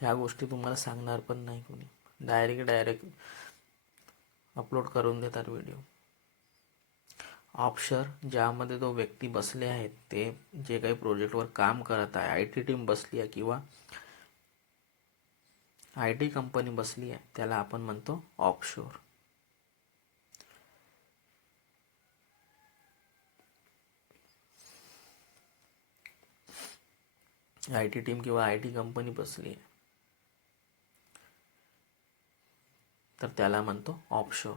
ह्या गोष्टी तुम्हाला सांगणार पण नाही कोणी. डायरेक्ट अपलोड करून देतात व्हिडिओ. ऑफशोर, ज्यामध्ये तो व्यक्ती बसले आहेत, ते जे काही प्रोजेक्टवर काम करत आहे, आय टी टीम बसली आहे किंवा आय टी कंपनी बसली आहे, त्याला आपण म्हणतो ऑफशोर. आय टी टीम किंवा आय टी कंपनी बसली आहे तर त्याला म्हणतो ऑफशोर.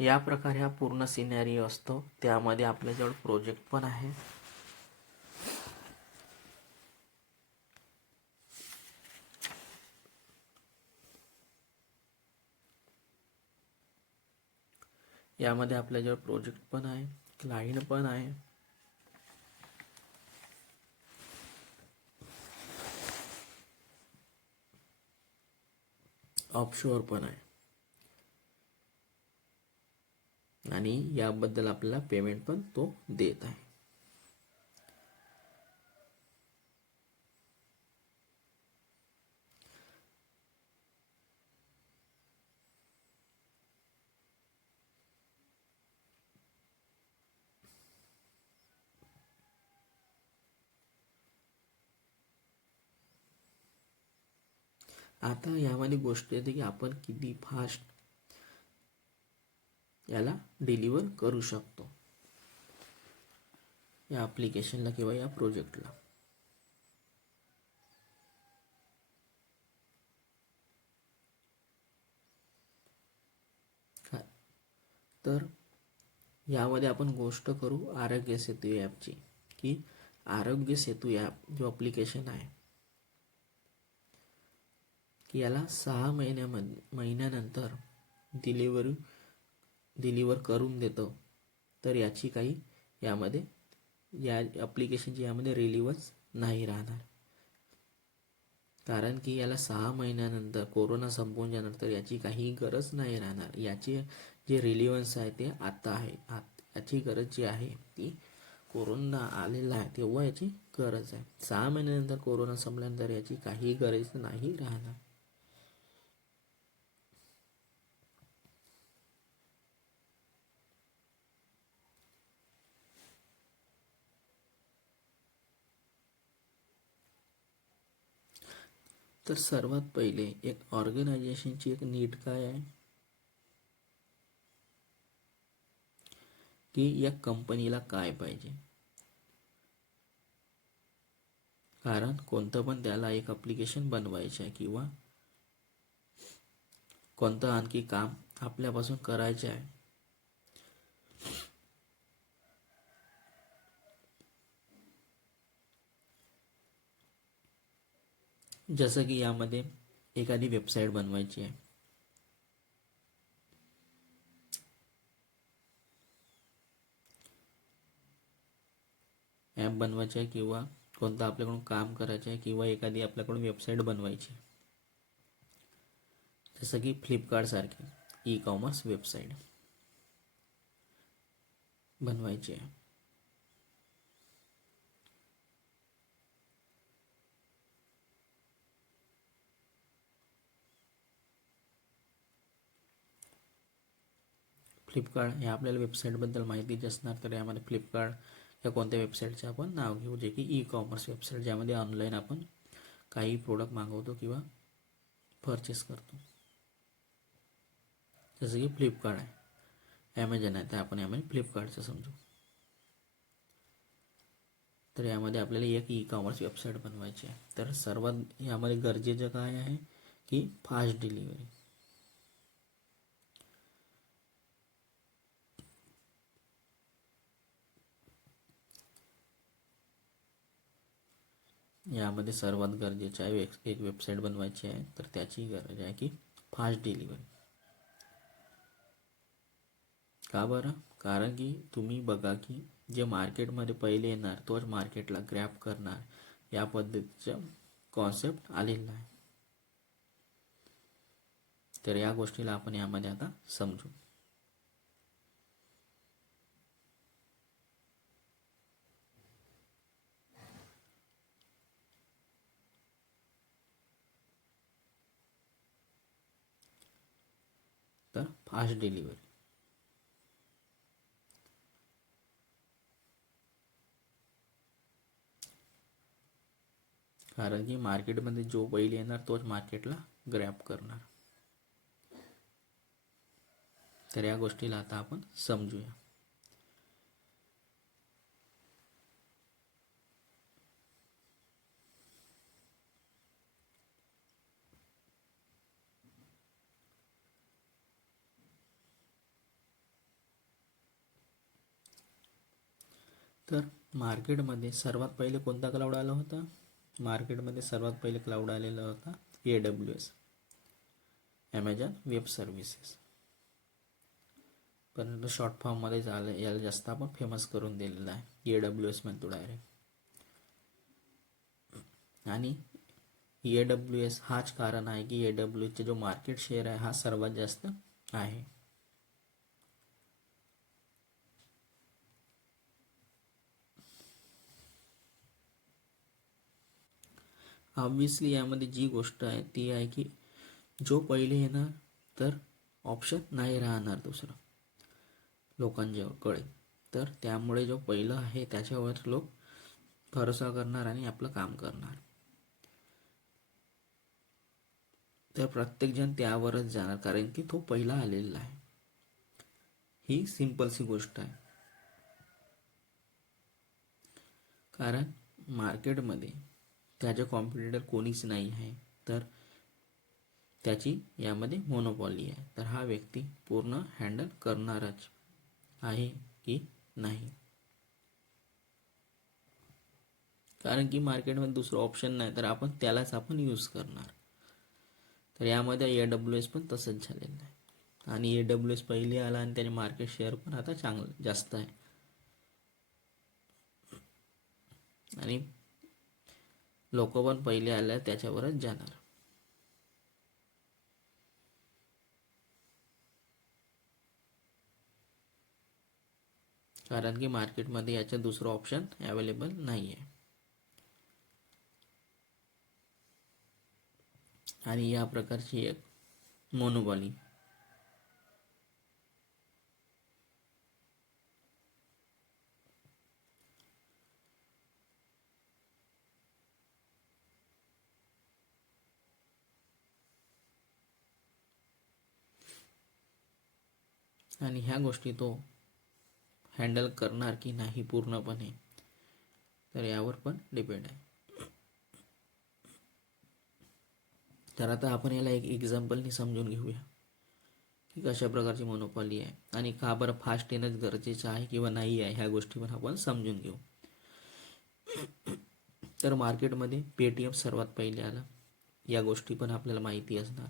या प्रकारे हा पूर्ण सिनॅरिओ असतो. त्यामध्ये आपल्याजवळ प्रोजेक्ट पण आहे, यामध्ये आपल्याजवळ प्रोजेक्ट पण आहे, क्लायंट पण आहे, ऑफशोर पण आहे, आणि याबद्दल आपल्याला पेमेंट पण तो देत आहे. आता यामध्ये गोष्ट येते की आपण किती फास्ट याला डिलिव्हर करू शकतो, या ॲप्लिकेशनला किंवा या प्रोजेक्टला. तर यामध्ये आपण गोष्ट करू आरोग्य सेतू ॲपची, की आरोग्य सेतू ॲप जो ॲप्लिकेशन आहे की याला 6 महिन्यानंतर डिलिव्हर करून देतो. तर याची काही यामध्ये या ॲप्लिकेशनची यामध्ये रिलिव्हन्स नाही राहणार, कारण की याला 6 महिन्यानंतर कोरोना संपून जाण्यानंतर याची काही गरज नाही राहणार. याची जे रिलिव्हन्स आहे ते आता आहे. याची गरज जी आहे ती कोरोना आलेला आहे तेव्हा याची गरज आहे. 6 महिन्यानंतर कोरोना संपल्यानंतर याची काही गरज नाही राहणार. तर सर्वात पहिले एक ऑर्गनायझेशनची एक नीड काय आहे, की या कंपनीला काय पाहिजे. कारण कोणतं पण त्याला एक ॲप्लिकेशन बनवायचं आहे किंवा कोणतं आणखी काम आपल्यापासून करायचे आहे. जसं की यामध्ये एखादी वेबसाईट बनवायची आहे, ॲप बनवायचं आहे किंवा कोणतं आपल्याकडून काम करायचं आहे किंवा एखादी आपल्याकडून वेबसाईट बनवायची आहे. जसं की फ्लिपकार्ट सारखी ई कॉमर्स वेबसाईट बनवायची आहे. फ्लिपकार्ट हे आपल्याला वेबसाईटबद्दल माहितीच असणार. तर यामध्ये फ्लिपकार्ट या कोणत्या वेबसाईटचे आपण नाव घेऊ, जे की ई कॉमर्स वेबसाईट, ज्यामध्ये ऑनलाईन आपण काही प्रोडक्ट मागवतो किंवा परचेस करतो. जसं की फ्लिपकार्ट आहे, ॲमेझॉन आहे, तर आपण यामध्ये फ्लिपकार्टचं समजू. तर यामध्ये आपल्याला एक ई कॉमर्स वेबसाईट बनवायची आहे. तर सर्वात यामध्ये गरजेचं काय आहे की फास्ट डिलिव्हरी. यामध्ये सर्वात गरजेचं आहे एक वेबसाईट बनवायची आहे, तर त्याची गरज आहे की फास्ट डिलिव्हरी. का बरं? कारण की तुम्ही बघा की जे मार्केटमध्ये पहिले येणार तोच मार्केटला ग्रॅब करणार, या पद्धतीचं कॉन्सेप्ट आलेला आहे. तर या गोष्टीला आपण यामध्ये आता समजू. तर फास्ट डिलिव्हरी, कारण की मार्केटमध्ये जो पहिले येणार तोच मार्केटला ग्रॅब करणार. तर या गोष्टीला आता आपण समजूया. तर मार्केटमध्ये सर्वात पहिले कोणता क्लाउड आला होता? मार्केटमध्ये सर्वात पहिले क्लाउड आलेला होता AWS, ॲमेझॉन वेब सर्व्हिसेस. परंतु शॉर्ट फॉर्ममध्ये झालं, याला जास्त आपण फेमस करून दिलेला आहे, AWS म्हणतो डायरेक्ट. आणि AWS हाच कारण आहे की AWSचा जो मार्केट शेअर आहे हा सर्वात जास्त आहे. ऑब्विसली यामध्ये जी गोष्ट आहे ती आहे की जो पहिले येणार तर ऑप्शन नाही राहणार दुसरं लोकांच्याकडे. तर त्यामुळे जो पहिलं आहे त्याच्यावर लोक भरोसा करणार आणि आपलं काम करणार. तर प्रत्येकजण त्यावरच जाणार, कारण की तो पहिला आलेला आहे. ही सिंपलशी गोष्ट आहे. कारण मार्केटमध्ये त्याचे कॉम्पिटिटर कोणीच नाही आहे, तर त्याची यामध्ये मोनोपॉली आहे. तर हा व्यक्ती पूर्ण हँडल करणारच आहे की नाही, कारण की मार्केटमध्ये दुसरं ऑप्शन नाही, तर आपण त्यालाच आपण यूज करणार. तर यामध्ये AWS पण तसंच झालेलं आहे. आणि AWS पहिले आला आणि त्याने मार्केट शेअर पण आता चांगलं जास्त आहे. आणि लोक पण पहिले आल्या त्याच्यावरच जाणार. कारण की मार्केटमध्ये याचं दुसरं ऑप्शन अवेलेबल नाही आहे. आणि या प्रकारची एक मोनोपॉली. आणि ह्या गोष्टी तो हँडल करणार की नाही पूर्णपणे, तर यावर पण डिपेंड आहे. तर आता आपण याला एक एक्झाम्पलनी समजून घेऊया की कशा प्रकारची मोनोपॉली आहे आणि का बरं फास्ट येणंच गरजेचं आहे किंवा नाही आहे, ह्या गोष्टी पण आपण समजून घेऊ. तर मार्केटमध्ये पेटीएम सर्वात पहिले आला, या गोष्टी पण आपल्याला माहिती असणार.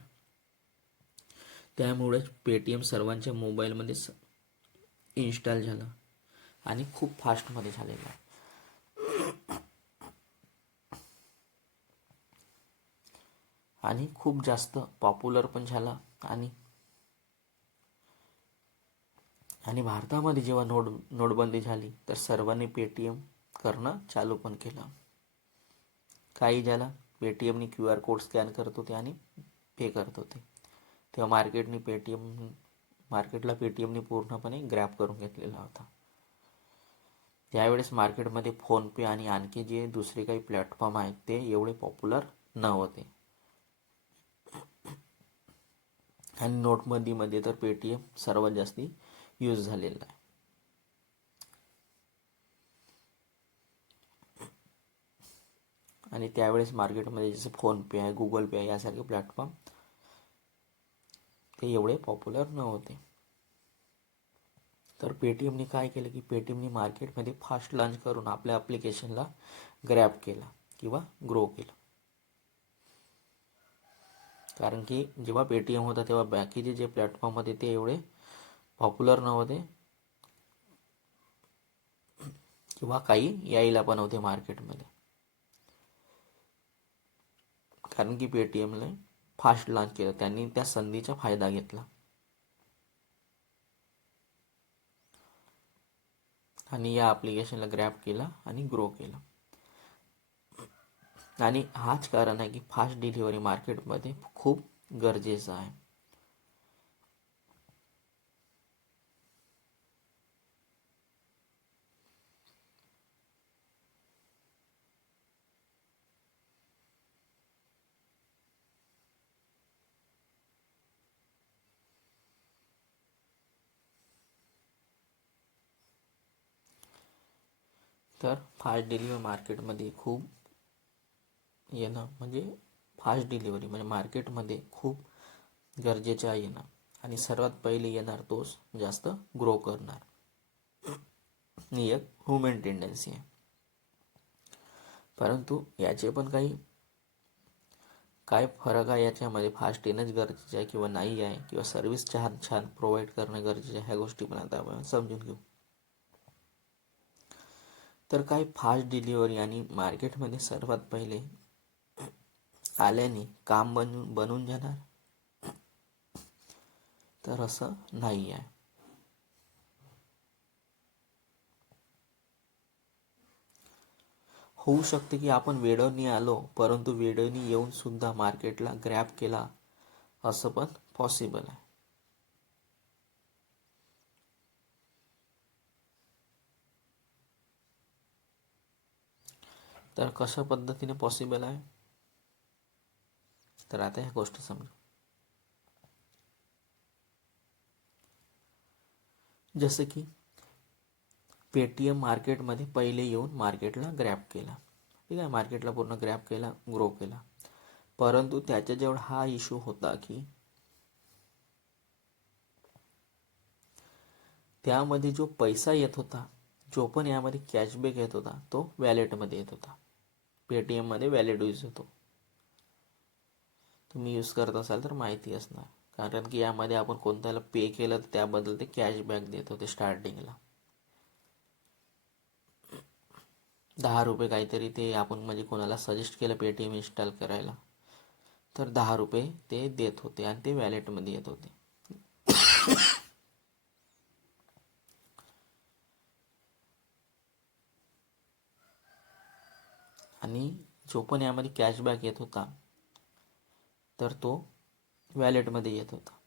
त्यामुळेच पेटीएम सर्वांच्या मोबाईलमध्ये इन्स्टॉल झालं आणि खूप फास्टमध्ये झालेलं आहे. आणि खूप जास्त पॉप्युलर पण झाला. आणि भारतामध्ये जेव्हा नोटबंदी झाली तर सर्वांनी पेटीएम करणं चालू पण केलं. काही ज्याला पेटीएमनी QR कोड स्कॅन करत होते आणि पे करत होते, तेव्हा मार्केटने पेटीएम मार्केटला पेटीएमने पूर्णपणे ग्रॅब करून घेतलेला होता. त्यावेळेस मार्केटमध्ये फोनपे आणि आणखी जे दुसरे काही प्लॅटफॉर्म आहेत ते एवढे पॉप्युलर नव्हते. आणि नोटबंदीमध्ये तर पेटीएम सर्वात जास्ती यूज झालेला आहे. आणि त्यावेळेस मार्केटमध्ये जसे फोनपे आहे, गुगल पे आहे यासारखे प्लॅटफॉर्म ते एवढे पॉप्युलर नव्हते. तर पेटीएमने काय केलं की पेटीएमने मार्केटमध्ये फास्ट लॉन्च करून आपल्या ॲप्लिकेशनला ग्रॅब केला किंवा ग्रो केलं. कारण की जेव्हा पेटीएम होता तेव्हा बाकीचे जे प्लॅटफॉर्म होते ते एवढे पॉप्युलर नव्हते किंवा काही यायला पण होते मार्केटमध्ये. कारण की पेटीएमने फास्ट लॉन्च केलं, त्यांनी त्या संधीचा फायदा घेतला आणि या ॲप्लिकेशनला ग्रॅब केला आणि ग्रो केला. आणि हाच कारण आहे की फास्ट डिलिव्हरी मार्केटमध्ये खूप गरजेचं आहे. तर फास्ट डिलिव्हरी मार्केटमध्ये खूप येणं म्हणजे फास्ट डिलिव्हरी म्हणजे मार्केटमध्ये खूप गरजेचं आहे येणं. आणि सर्वात पहिले येणार तोच जास्त ग्रो करणार ही एक ह्युमन टेंडन्सी आहे. परंतु याचे पण काही काय फरक आहे याच्यामध्ये, फास्ट येणंच गरजेचं आहे किंवा नाही आहे, किंवा सर्व्हिस छान छान प्रोव्हाइड करणं गरजेचं आहे, ह्या गोष्टी पण आता आपण समजून घेऊ. तर काय फास्ट डिलिव्हरी आणि मार्केटमध्ये सर्वात पहिले आल्याने काम बनून जाणार, तर असं नाही आहे. होऊ शकते की आपण वेळेने आलो, परंतु वेळेने येऊन सुद्धा मार्केटला ग्रॅब केला असं पण पॉसिबल आहे. तर कशा पद्धतीने पॉसिबल आहे, तर आता ह्या गोष्टी समजू. जसं की पेटीएम मार्केटमध्ये पहिले येऊन मार्केटला ग्रॅब केला, ठीक आहे, मार्केटला पूर्ण ग्रॅब केला, ग्रो केला. परंतु त्याच्याजवळ हा इश्यू होता की त्यामध्ये जो पैसा येत होता, जो पण यामध्ये कॅशबॅक येत होता, तो वॅलेटमध्ये येत होता. पेटीएममध्ये वॅलेट यूज होतो, तुम्ही यूज करत असाल तर माहिती असणार. कारण की यामध्ये आपण कोणत्याला पे केलं तर त्याबद्दल ते कॅशबॅक देत होते. स्टार्टिंगला 10 रुपये काहीतरी ते आपण म्हणजे कोणाला सजेस्ट केलं पेटीएम इन्स्टॉल करायला, तर 10 रुपये ते देत होते आणि ते वॅलेटमध्ये येत होते. आणि जो पण यामध्ये कॅशबॅक येत होता तर तो वॅलेटमध्ये येत होता.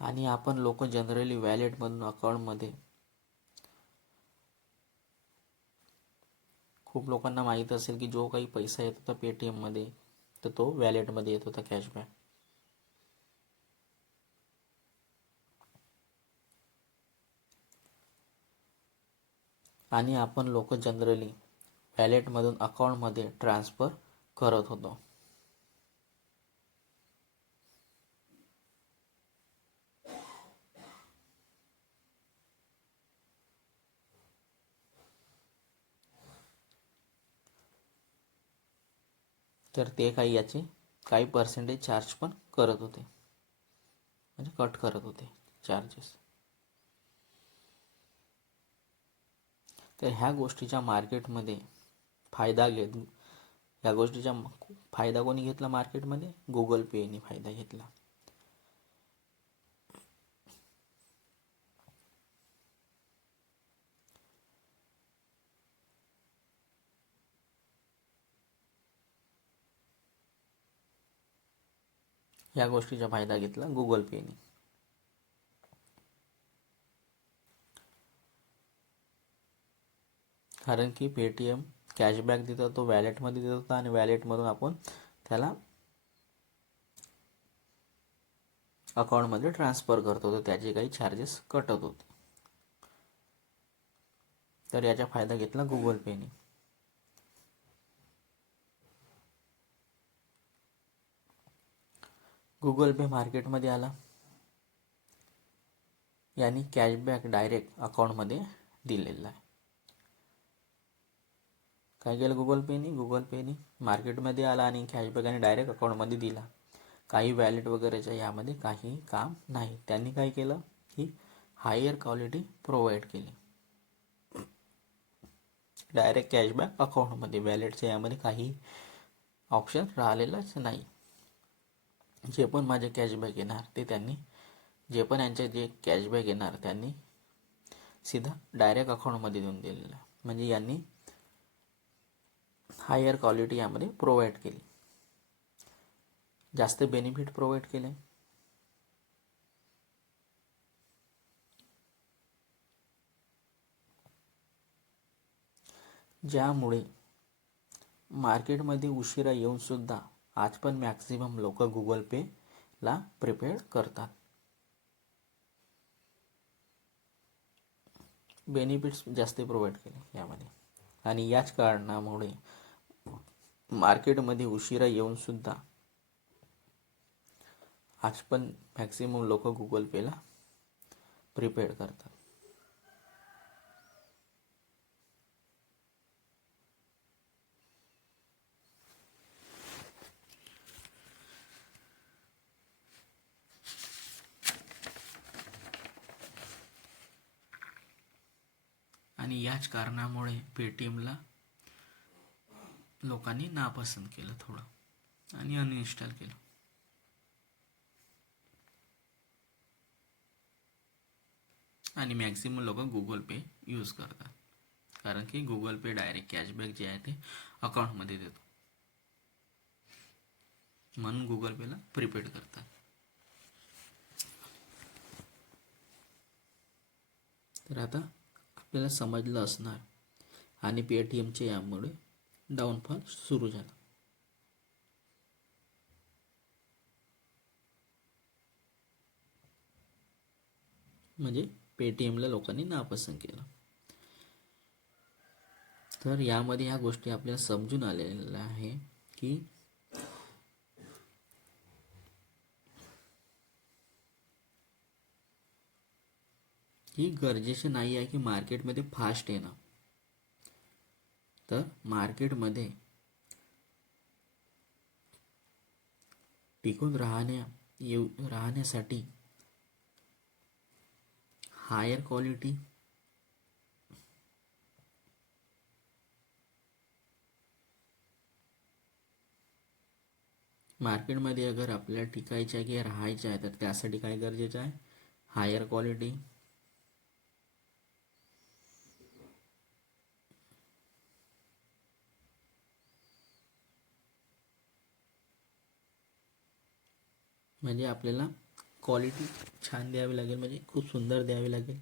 आणि आपण लोक जनरली वॅलेटमधून अकाउंटमध्ये, खूप लोकांना माहीत असेल की जो काही पैसा येत होता पेटीएममध्ये तर तो वॅलेटमध्ये येत होता कॅशबॅक. आणि आपण लोक जनरली वॅलेटमधून अकाउंटमध्ये ट्रान्सफर करत होतो. तर ते काही याचे काही पर्सेंटेज चार्ज पण करत होते, म्हणजे कट करत होते चार्जेस. तर ह्या गोष्टीच्या मार्केटमध्ये फायदा घेत, ह्या गोष्टीचा फायदा कोणी घेतला मार्केटमध्ये, गुगल पेने फायदा घेतला. या गोष्टीचा फायदा घेतला गुगल पेने. कारण की पेटीएम कॅशबॅक देत होतो, वॅलेटमध्ये देत होता आणि वॅलेटमधून आपण त्याला अकाउंटमध्ये ट्रान्सफर करत होतो, त्याचे काही चार्जेस कटत होते. तर याचा फायदा घेतला गुगल पेने. गुगल पे मार्केटमध्ये आला, यांनी कॅशबॅक डायरेक्ट अकाउंटमध्ये दिलेला आहे. काय केलं गुगल पेने मार्केटमध्ये आला आणि कॅशबॅक आणि डायरेक्ट अकाउंटमध्ये दिला. काही वॅलेट वगैरेच्या यामध्ये काही काम नाही. त्यांनी काय केलं की हायर क्वालिटी प्रोव्हाइड केली. डायरेक्ट कॅशबॅक अकाउंटमध्ये, वॅलेटच्या यामध्ये काही ऑप्शन राहिलेलाच नाही. जे पण माझे कॅशबॅक येणार ते त्यांनी, जे पण यांचे जे कॅशबॅक येणार त्यांनी सीधा डायरेक्ट अकाउंटमध्ये देऊन दिलेलं. म्हणजे यांनी हायर क्वालिटी यामध्ये प्रोव्हाइड केली, जास्त बेनिफिट प्रोव्हाइड केले. ज्यामुळे मार्केटमध्ये उशिरा येऊन सुद्धा आज पण मॅक्सिमम लोक गुगल पेला प्रिपेअर करतात. बेनिफिट्स जास्त प्रोव्हाइड केले यामध्ये. आणि याच कारणामुळे मार्केटमध्ये उशिरा येऊन सुद्धा आज पण मॅक्सिमम लोक गुगल पेला प्रिपेअर करतात. आणि याच कारणामुळे पेटीएमला लोकांनी नापसंत केलं थोडं आणि अनइन्स्टॉल केलं. आणि मॅक्सिमम लोक गुगल पे यूज करतात, कारण की गुगल पे डायरेक्ट कॅशबॅक जे आहे ते अकाउंटमध्ये देतो, म्हणून गुगल पेला प्रिपेड करतात. तर आता आपल्याला समजलं असणार आणि पेटीएमचे यामुळे डाऊनफॉल सुरू झाला. म्हणजे पेटीएमला लोकांनी नापसंत केलं. तर यामध्ये ह्या गोष्टी आपल्याला समजून आलेल्या आहे की ही गरजेचे नाही आहे की मार्केटमध्ये फास्ट येणं. तर मार्केटमध्ये टिकून राहण्यासाठी हायर क्वालिटी मार्केटमध्ये अगर आपल्याला टिकायचं आहे की राहायचं आहे, तर त्यासाठी काय गरजेचं आहे, हायर क्वालिटी, म्हणजे आपल्याला क्वालिटी छान द्यावी लागेल, म्हणजे खूप सुंदर द्यावी लागेल.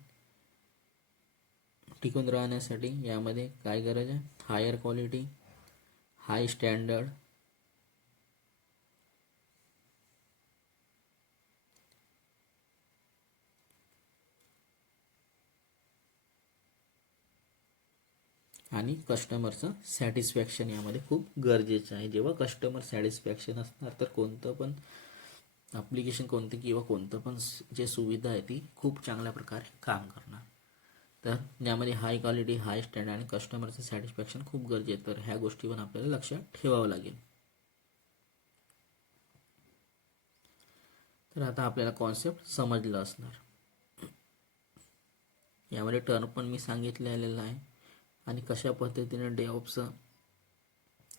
टिकून राहण्यासाठी यामध्ये काय गरज आहे, हायर क्वालिटी, हाय स्टँडर्ड, आणि कस्टमरचं सॅटिस्फॅक्शन यामध्ये खूप गरजेचं आहे. जेव्हा कस्टमर सॅटिस्फॅक्शन असणार तर कोणतं पण ॲप्लिकेशन, कोणते किंवा कोणतं पण जे सुविधा आहे ती खूप चांगल्या प्रकारे काम करणार. तर यामध्ये हाय क्वालिटी, हाय स्टँडर्ड आणि कस्टमरचं सॅटिस्फॅक्शन खूप गरजेचं. तर ह्या गोष्टी पण आपल्याला लक्षात ठेवावं लागेल. तर आता आपल्याला कॉन्सेप्ट समजलं असणार. यामध्ये टर्म पण मी सांगितलेलं आहे आणि कशा पद्धतीने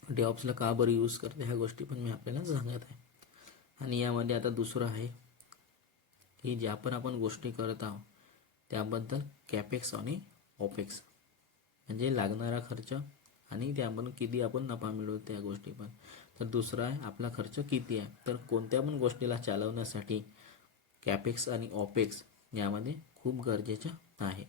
डेऑप्सला का बरं यूज करते ह्या गोष्टी पण मी आपल्याला सांगत आहे. आणि यामध्ये आता दुसरं आहे की ज्या पण आपण गोष्टी करत आहोत त्याबद्दल कॅपेक्स आणि ओपेक्स, म्हणजे लागणारा खर्च आणि त्यामधून किती आपण नफा मिळवतो त्या गोष्टी पण. तर दुसरा आहे आपला खर्च किती आहे. तर कोणत्या पण गोष्टीला चालवण्यासाठी कॅपेक्स आणि ऑपेक्स यामध्ये खूप गरजेचं आहे.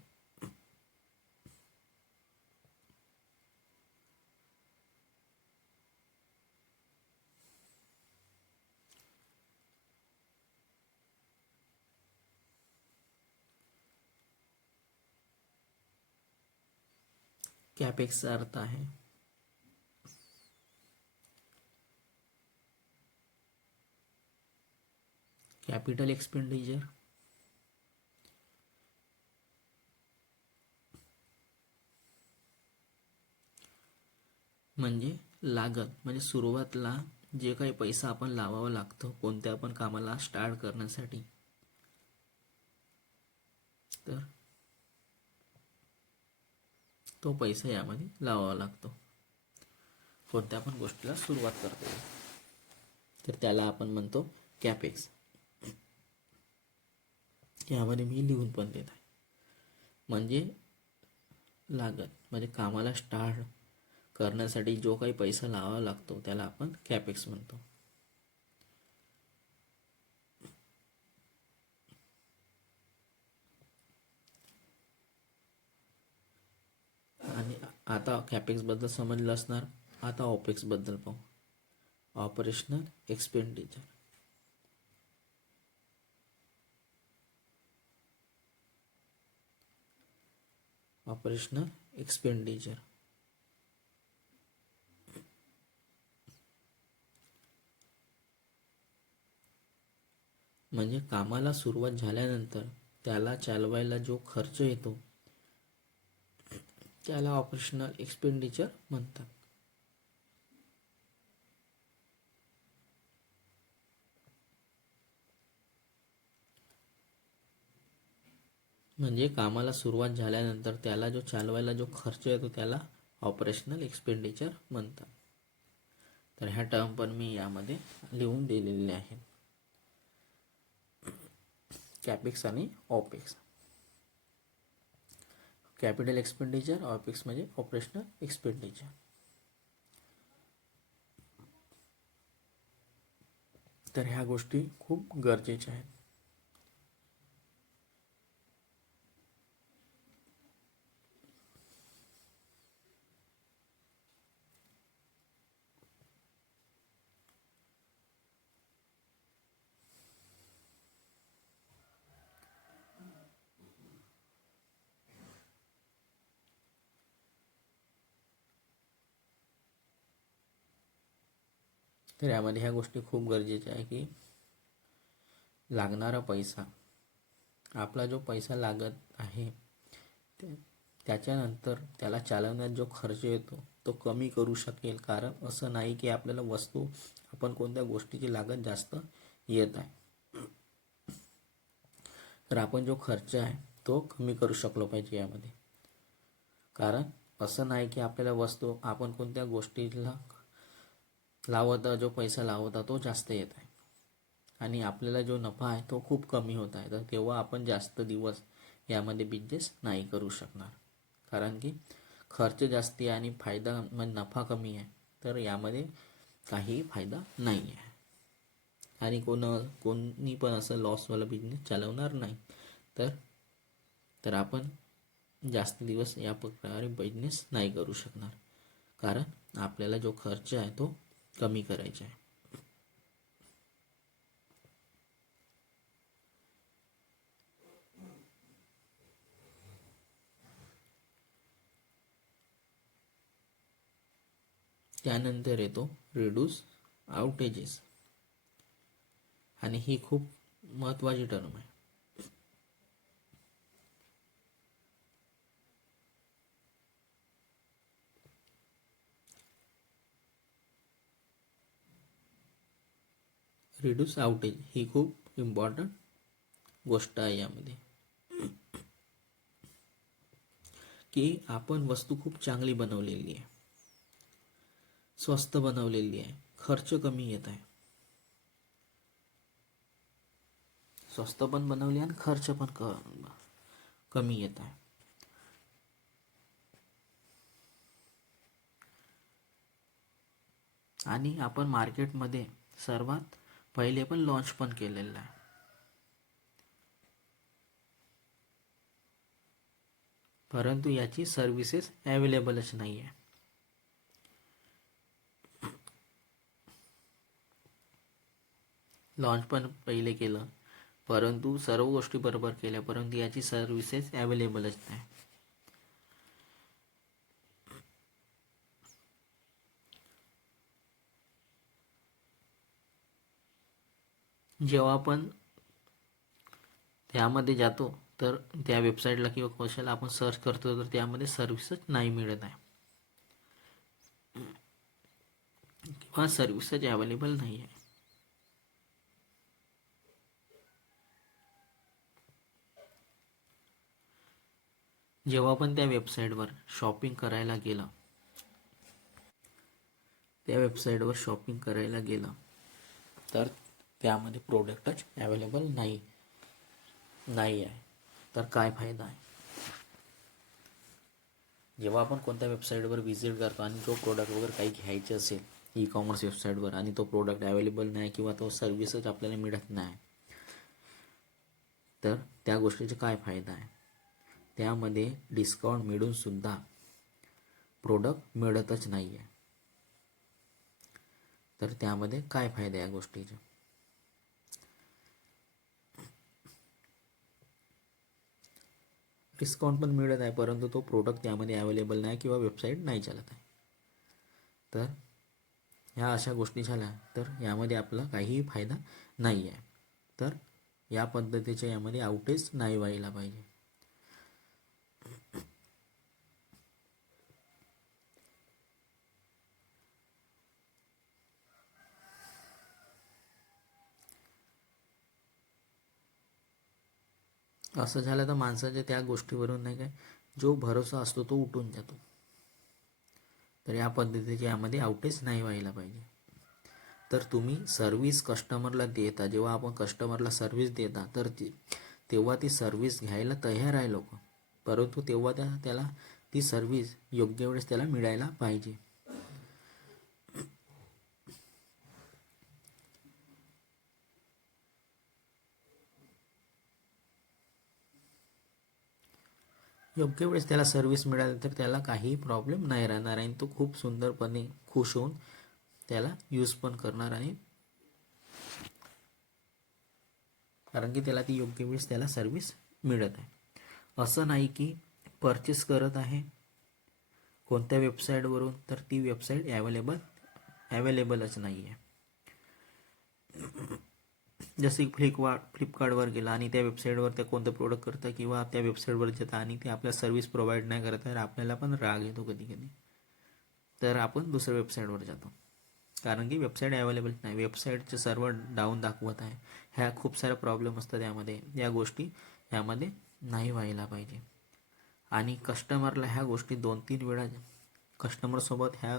कॅपेक्सचा अर्थ आहे कॅपिटल एक्सपेंडिचर, म्हणजे लागत, म्हणजे सुरुवातीला जे काही पैसा आपण लावावा लागतो कोणत्या पण कामाला स्टार्ट करण्यासाठी, तर तो पैसा यामध्ये लावावा लागतो कोणत्या पण गोष्टीला सुरुवात करतो, तर त्याला आपण म्हणतो कॅपेक्स. यामध्ये मी लिहून पण देत आहे. म्हणजे लागत म्हणजे कामाला स्टार्ट करण्यासाठी जो काही पैसा लावावा लागतो त्याला आपण कॅपेक्स म्हणतो. आणि आता कॅपेक्स बद्दल समजलं असणार. आता ऑपेक्स बद्दल पाहू. Operational expenditure. ऑपरेशनल एक्सपेंडिचर म्हणजे कामाला सुरुवात झाल्यानंतर त्याला चालवायला जो खर्च येतो त्याला ऑपरेशनल एक्सपेंडिचर म्हणतात. म्हणजे कामाला सुरुवात झाल्यानंतर त्याला जो चालवायला जो खर्च येतो त्याला ऑपरेशनल एक्सपेंडिचर म्हणतात. तर ह्या टर्म पण मी यामध्ये लिहून दिलेले आहेत. कॅपेक्स आणि ऑपेक्स. कॅपिटल एक्सपेंडिचर, ऑपेक्स म्हणजे ऑपरेशनल एक्सपेंडिचर. तर ह्या गोष्टी खूप गरजेच्या आहेत. तर यामध्ये ह्या गोष्टी खूप गरजेच्या आहे की लागणारा पैसा, आपला जो पैसा लागत आहे त्याच्यानंतर त्याला चालवण्यात जो खर्च येतो तो कमी करू शकेल. कारण असं नाही की आपल्याला वस्तू आपण कोणत्या गोष्टीची लागत जास्त येत आहे, तर आपण जो खर्च आहे तो कमी करू शकलो पाहिजे यामध्ये. कारण असं नाही की आपल्याला वस्तू आपण कोणत्या गोष्टीला लावता जो पैसा लावता तो जास्त येत आहे आणि आपल्याला जो नफा आहे तो खूप कमी होत आहे, तर तेव्हा आपण जास्त दिवस यामध्ये बिझनेस नाही करू शकणार. कारण की खर्च जास्ती आहे आणि फायदा म्हणजे नफा कमी आहे, तर यामध्ये काहीही फायदा नाही आहे आणि कोणी पण असं लॉसवाला बिझनेस चालवणार नाही. तर आपण जास्त दिवस या प्रकारे बिझनेस नाही करू शकणार, कारण आपल्याला जो खर्च आहे तो कमी करायचा आहे. त्यानंतर येतो रिड्यूस आउटेजेस आणि ही खूप महत्त्वाची टर्म आहे. रिड्यूस आउटेज ही खूप इम्पॉर्टंट गोष्ट आहे यामध्ये, की आपण वस्तू खूप चांगली बनवलेली आहे, स्वस्त बनवलेली आहे, खर्च कमी येत आहे, स्वस्त पण बनवली आणि खर्च पण कमी येत आहे. आणि आपण मार्केटमध्ये सर्वात पहिले पण लॉन्च पण केलेलं आहे. परंतु याची सर्व्हिसेस अवेलेबलच नाही आहे. लॉन्च पण पहिले केलं, परंतु सर्व गोष्टी बरोबर केल्या, परंतु याची सर्व्हिसेस अवेलेबलच नाही. जेव्हा आपण त्यामध्ये जातो तर त्या वेबसाईटला किंवा कशाला आपण सर्च करतो तर त्यामध्ये सर्व्हिसच नाही मिळत आहे किंवा सर्व्हिसच अवेलेबल नाही आहे. जेव्हा पण त्या वेबसाईटवर शॉपिंग करायला गेलं, तर त्यामध्ये प्रोडक्टच अवेलेबल नाही आहे. तर काय फायदा आहे? जेव्हा आपण कोणत्या वेबसाईटवर व्हिजिट करतो आणि जो प्रोडक्ट वगैरे काही घ्यायचे असेल ई कॉमर्स वेबसाईटवर आणि तो प्रोडक्ट अवेलेबल नाही किंवा तो सर्व्हिसच आपल्याला मिळत नाही, तर त्या गोष्टीचा काय फायदा आहे? त्यामध्ये डिस्काउंट मिळून सुद्धा प्रोडक्ट मिळतच नाही आहे. तर त्यामध्ये काय फायदा या गोष्टीचा? डिस्काउंट पण मिळत आहे परंतु तो प्रोडक्ट त्यामध्ये अवेलेबल नाही किंवा वेबसाईट नाही चालत आहे. तर ह्या अशा गोष्टी झाल्या तर यामध्ये आपला काहीही फायदा नाही आहे. तर या पद्धतीच्या यामध्ये आउटेज नाही व्हायला पाहिजे. असं झालं तर माणसाच्या त्या गोष्टीवरून नाही काय जो भरोसा असतो तो उठून जातो. तर या पद्धतीचे यामध्ये आउटेज नाही व्हायला पाहिजे. तर तुम्ही सर्व्हिस कस्टमरला देता, जेव्हा आपण कस्टमरला सर्व्हिस देता तर तेव्हा ती सर्व्हिस घ्यायला तयार आहे लोक, परंतु तेव्हा त्याला ती सर्व्हिस योग्य वेळेस त्याला मिळायला पाहिजे. योग्य वेळेस त्याला सर्व्हिस मिळाली तर त्याला काही प्रॉब्लेम नाही राहणार आणि तो खूप सुंदरपणे खुश होऊन त्याला यूज पण करणार आहे, कारण की त्याला ती योग्य वेळेस त्याला सर्व्हिस मिळत आहे. असं नाही की परचेस करत आहे कोणत्या वेबसाईटवरून तर ती वेबसाईट अवेलेबलच नाही आहे. जसे फ्लिपकार्टवर गेला आणि त्या वेबसाईटवर ते कोणतं प्रोडक्ट करतं किंवा त्या वेबसाईटवर जातं आणि ते आपल्या सर्व्हिस प्रोव्हाइड नाही करत तर आपल्याला पण राग येतो कधी कधी. तर आपण दुसऱ्या वेबसाईटवर जातो कारण की वेबसाईट अवेलेबल नाही, वेबसाईटचे सर्व्हर डाऊन दाखवत आहे. ह्या खूप साऱ्या प्रॉब्लेम असतात यामध्ये. या गोष्टी यामध्ये नाही व्हायला पाहिजे. आणि कस्टमरला ह्या गोष्टी 2-3 वेळा कस्टमरसोबत ह्या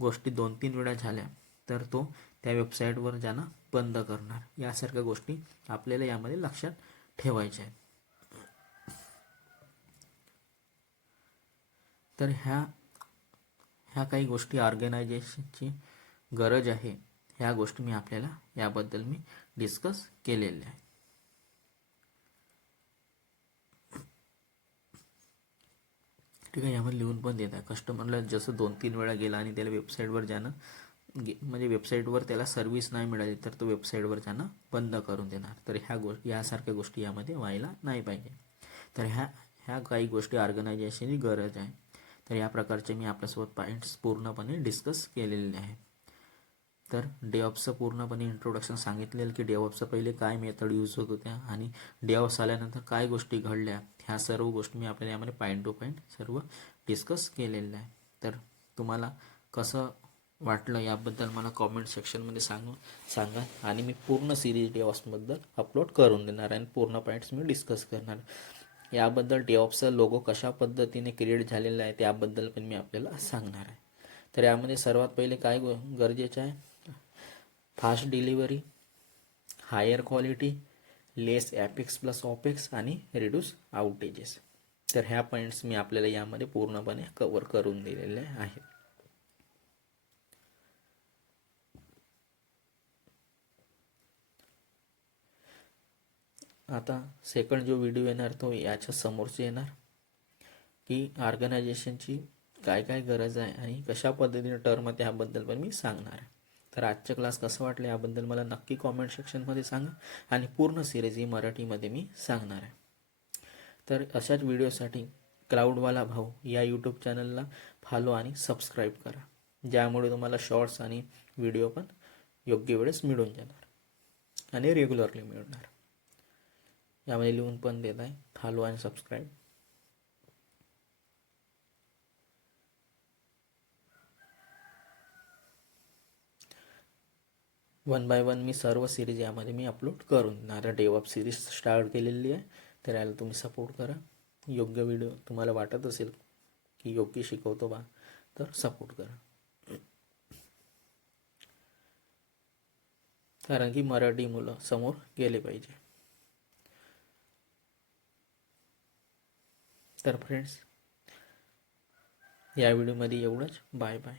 गोष्टी 2-3 वेळा झाल्या तर तो त्या वेबसाईटवर जाणं बंद करणार. यासारख्या गोष्टी आपल्याला यामध्ये लक्षात ठेवायच्या आहेत. तर ह्या काही गोष्टी ऑर्गनायझेशनची गरज आहे. ह्या गोष्टी मी आपल्याला याबद्दल मी डिस्कस केलेल्या आहे. ठीक आहे, यामध्ये लिहून पण देत आहे. कस्टमरला जसं 2-3 वेळा गेला आणि त्याला वेबसाईटवर जाणं म्हणजे वेबसाईटवर त्याला सर्व्हिस नाही मिळाली तर तो वेबसाईटवर जाणं बंद करून देणार. तर यासारख्या गोष्टी यामध्ये व्हायला नाही पाहिजे. तर ह्या काही गोष्टी ऑर्गनायझेशनची गरज आहे. तर या प्रकारचे मी आपल्यासोबत पॉईंट्स पूर्णपणे डिस्कस केलेले आहे. तर डेव्हऑप्सचं पूर्णपणे इंट्रोडक्शन सांगितलेलं की डेव्हऑप्सचं पहिले काय मेथड यूज होत होत्या आणि डेव्हऑप्स आल्यानंतर काय गोष्टी घडल्या, ह्या सर्व गोष्टी मी आपल्याला यामध्ये पॉईंट टू पॉईंट सर्व डिस्कस केलेलं आहे. तर तुम्हाला कसं वाटलं याबद्दल मला कॉमेंट सेक्शनमध्ये सांगा आणि मी पूर्ण सिरीज डेव्हऑप्सबद्दल अपलोड करून देणार आणि पूर्ण पॉईंट्स मी डिस्कस करणार. याबद्दल डेव्हऑप्सचा लोगो कशा पद्धतीने क्रिएट झालेला आहे त्याबद्दल पण मी आपल्याला सांगणार आहे. तर यामध्ये सर्वात पहिले काय गरजेचं आहे? फास्ट डिलिव्हरी, हायर क्वालिटी, लेस ॲपेक्स प्लस ऑपेक्स आणि रिड्यूस आउटेजेस. तर ह्या पॉईंट्स मी आपल्याला यामध्ये पूर्णपणे कव्हर करून दिलेले आहेत. आता सेकंड जो व्हिडिओ येणार तो याच्या समोरचे येणार, की ऑर्गनायझेशनची काय काय गरज आहे आणि कशा पद्धतीने टर्म आहे त्याबद्दल पण मी सांगणार आहे. तर आजचं क्लास कसं वाटलं याबद्दल मला नक्की कॉमेंट सेक्शनमध्ये सांगा आणि पूर्ण सिरीज ही मराठीमध्ये मी सांगणार आहे. तर अशाच व्हिडिओसाठी क्लाउडवाला भाऊ या यूट्यूब चॅनलला फॉलो आणि सबस्क्राईब करा, ज्यामुळे तुम्हाला शॉर्ट्स आणि व्हिडिओ पण योग्य वेळेस मिळून जाणार आणि रेग्युलरली मिळणार. यामध्ये लिहून पण देत आहे फॉलो आणि सबस्क्राईब. वन बाय वन मी सर्व सिरीज यामध्ये मी अपलोड करून देणार. डेव्हऑप्स सिरीज स्टार्ट केलेली आहे, तर याला तुम्ही सपोर्ट करा. योग्य व्हिडिओ तुम्हाला वाटत असेल की योग्य शिकवतो बा, तर सपोर्ट करा. कारण की मराठी मुलं समोर गेले पाहिजे. तर फ्रेंड्स, या व्हिडिओमध्ये एवढंच. Bye bye.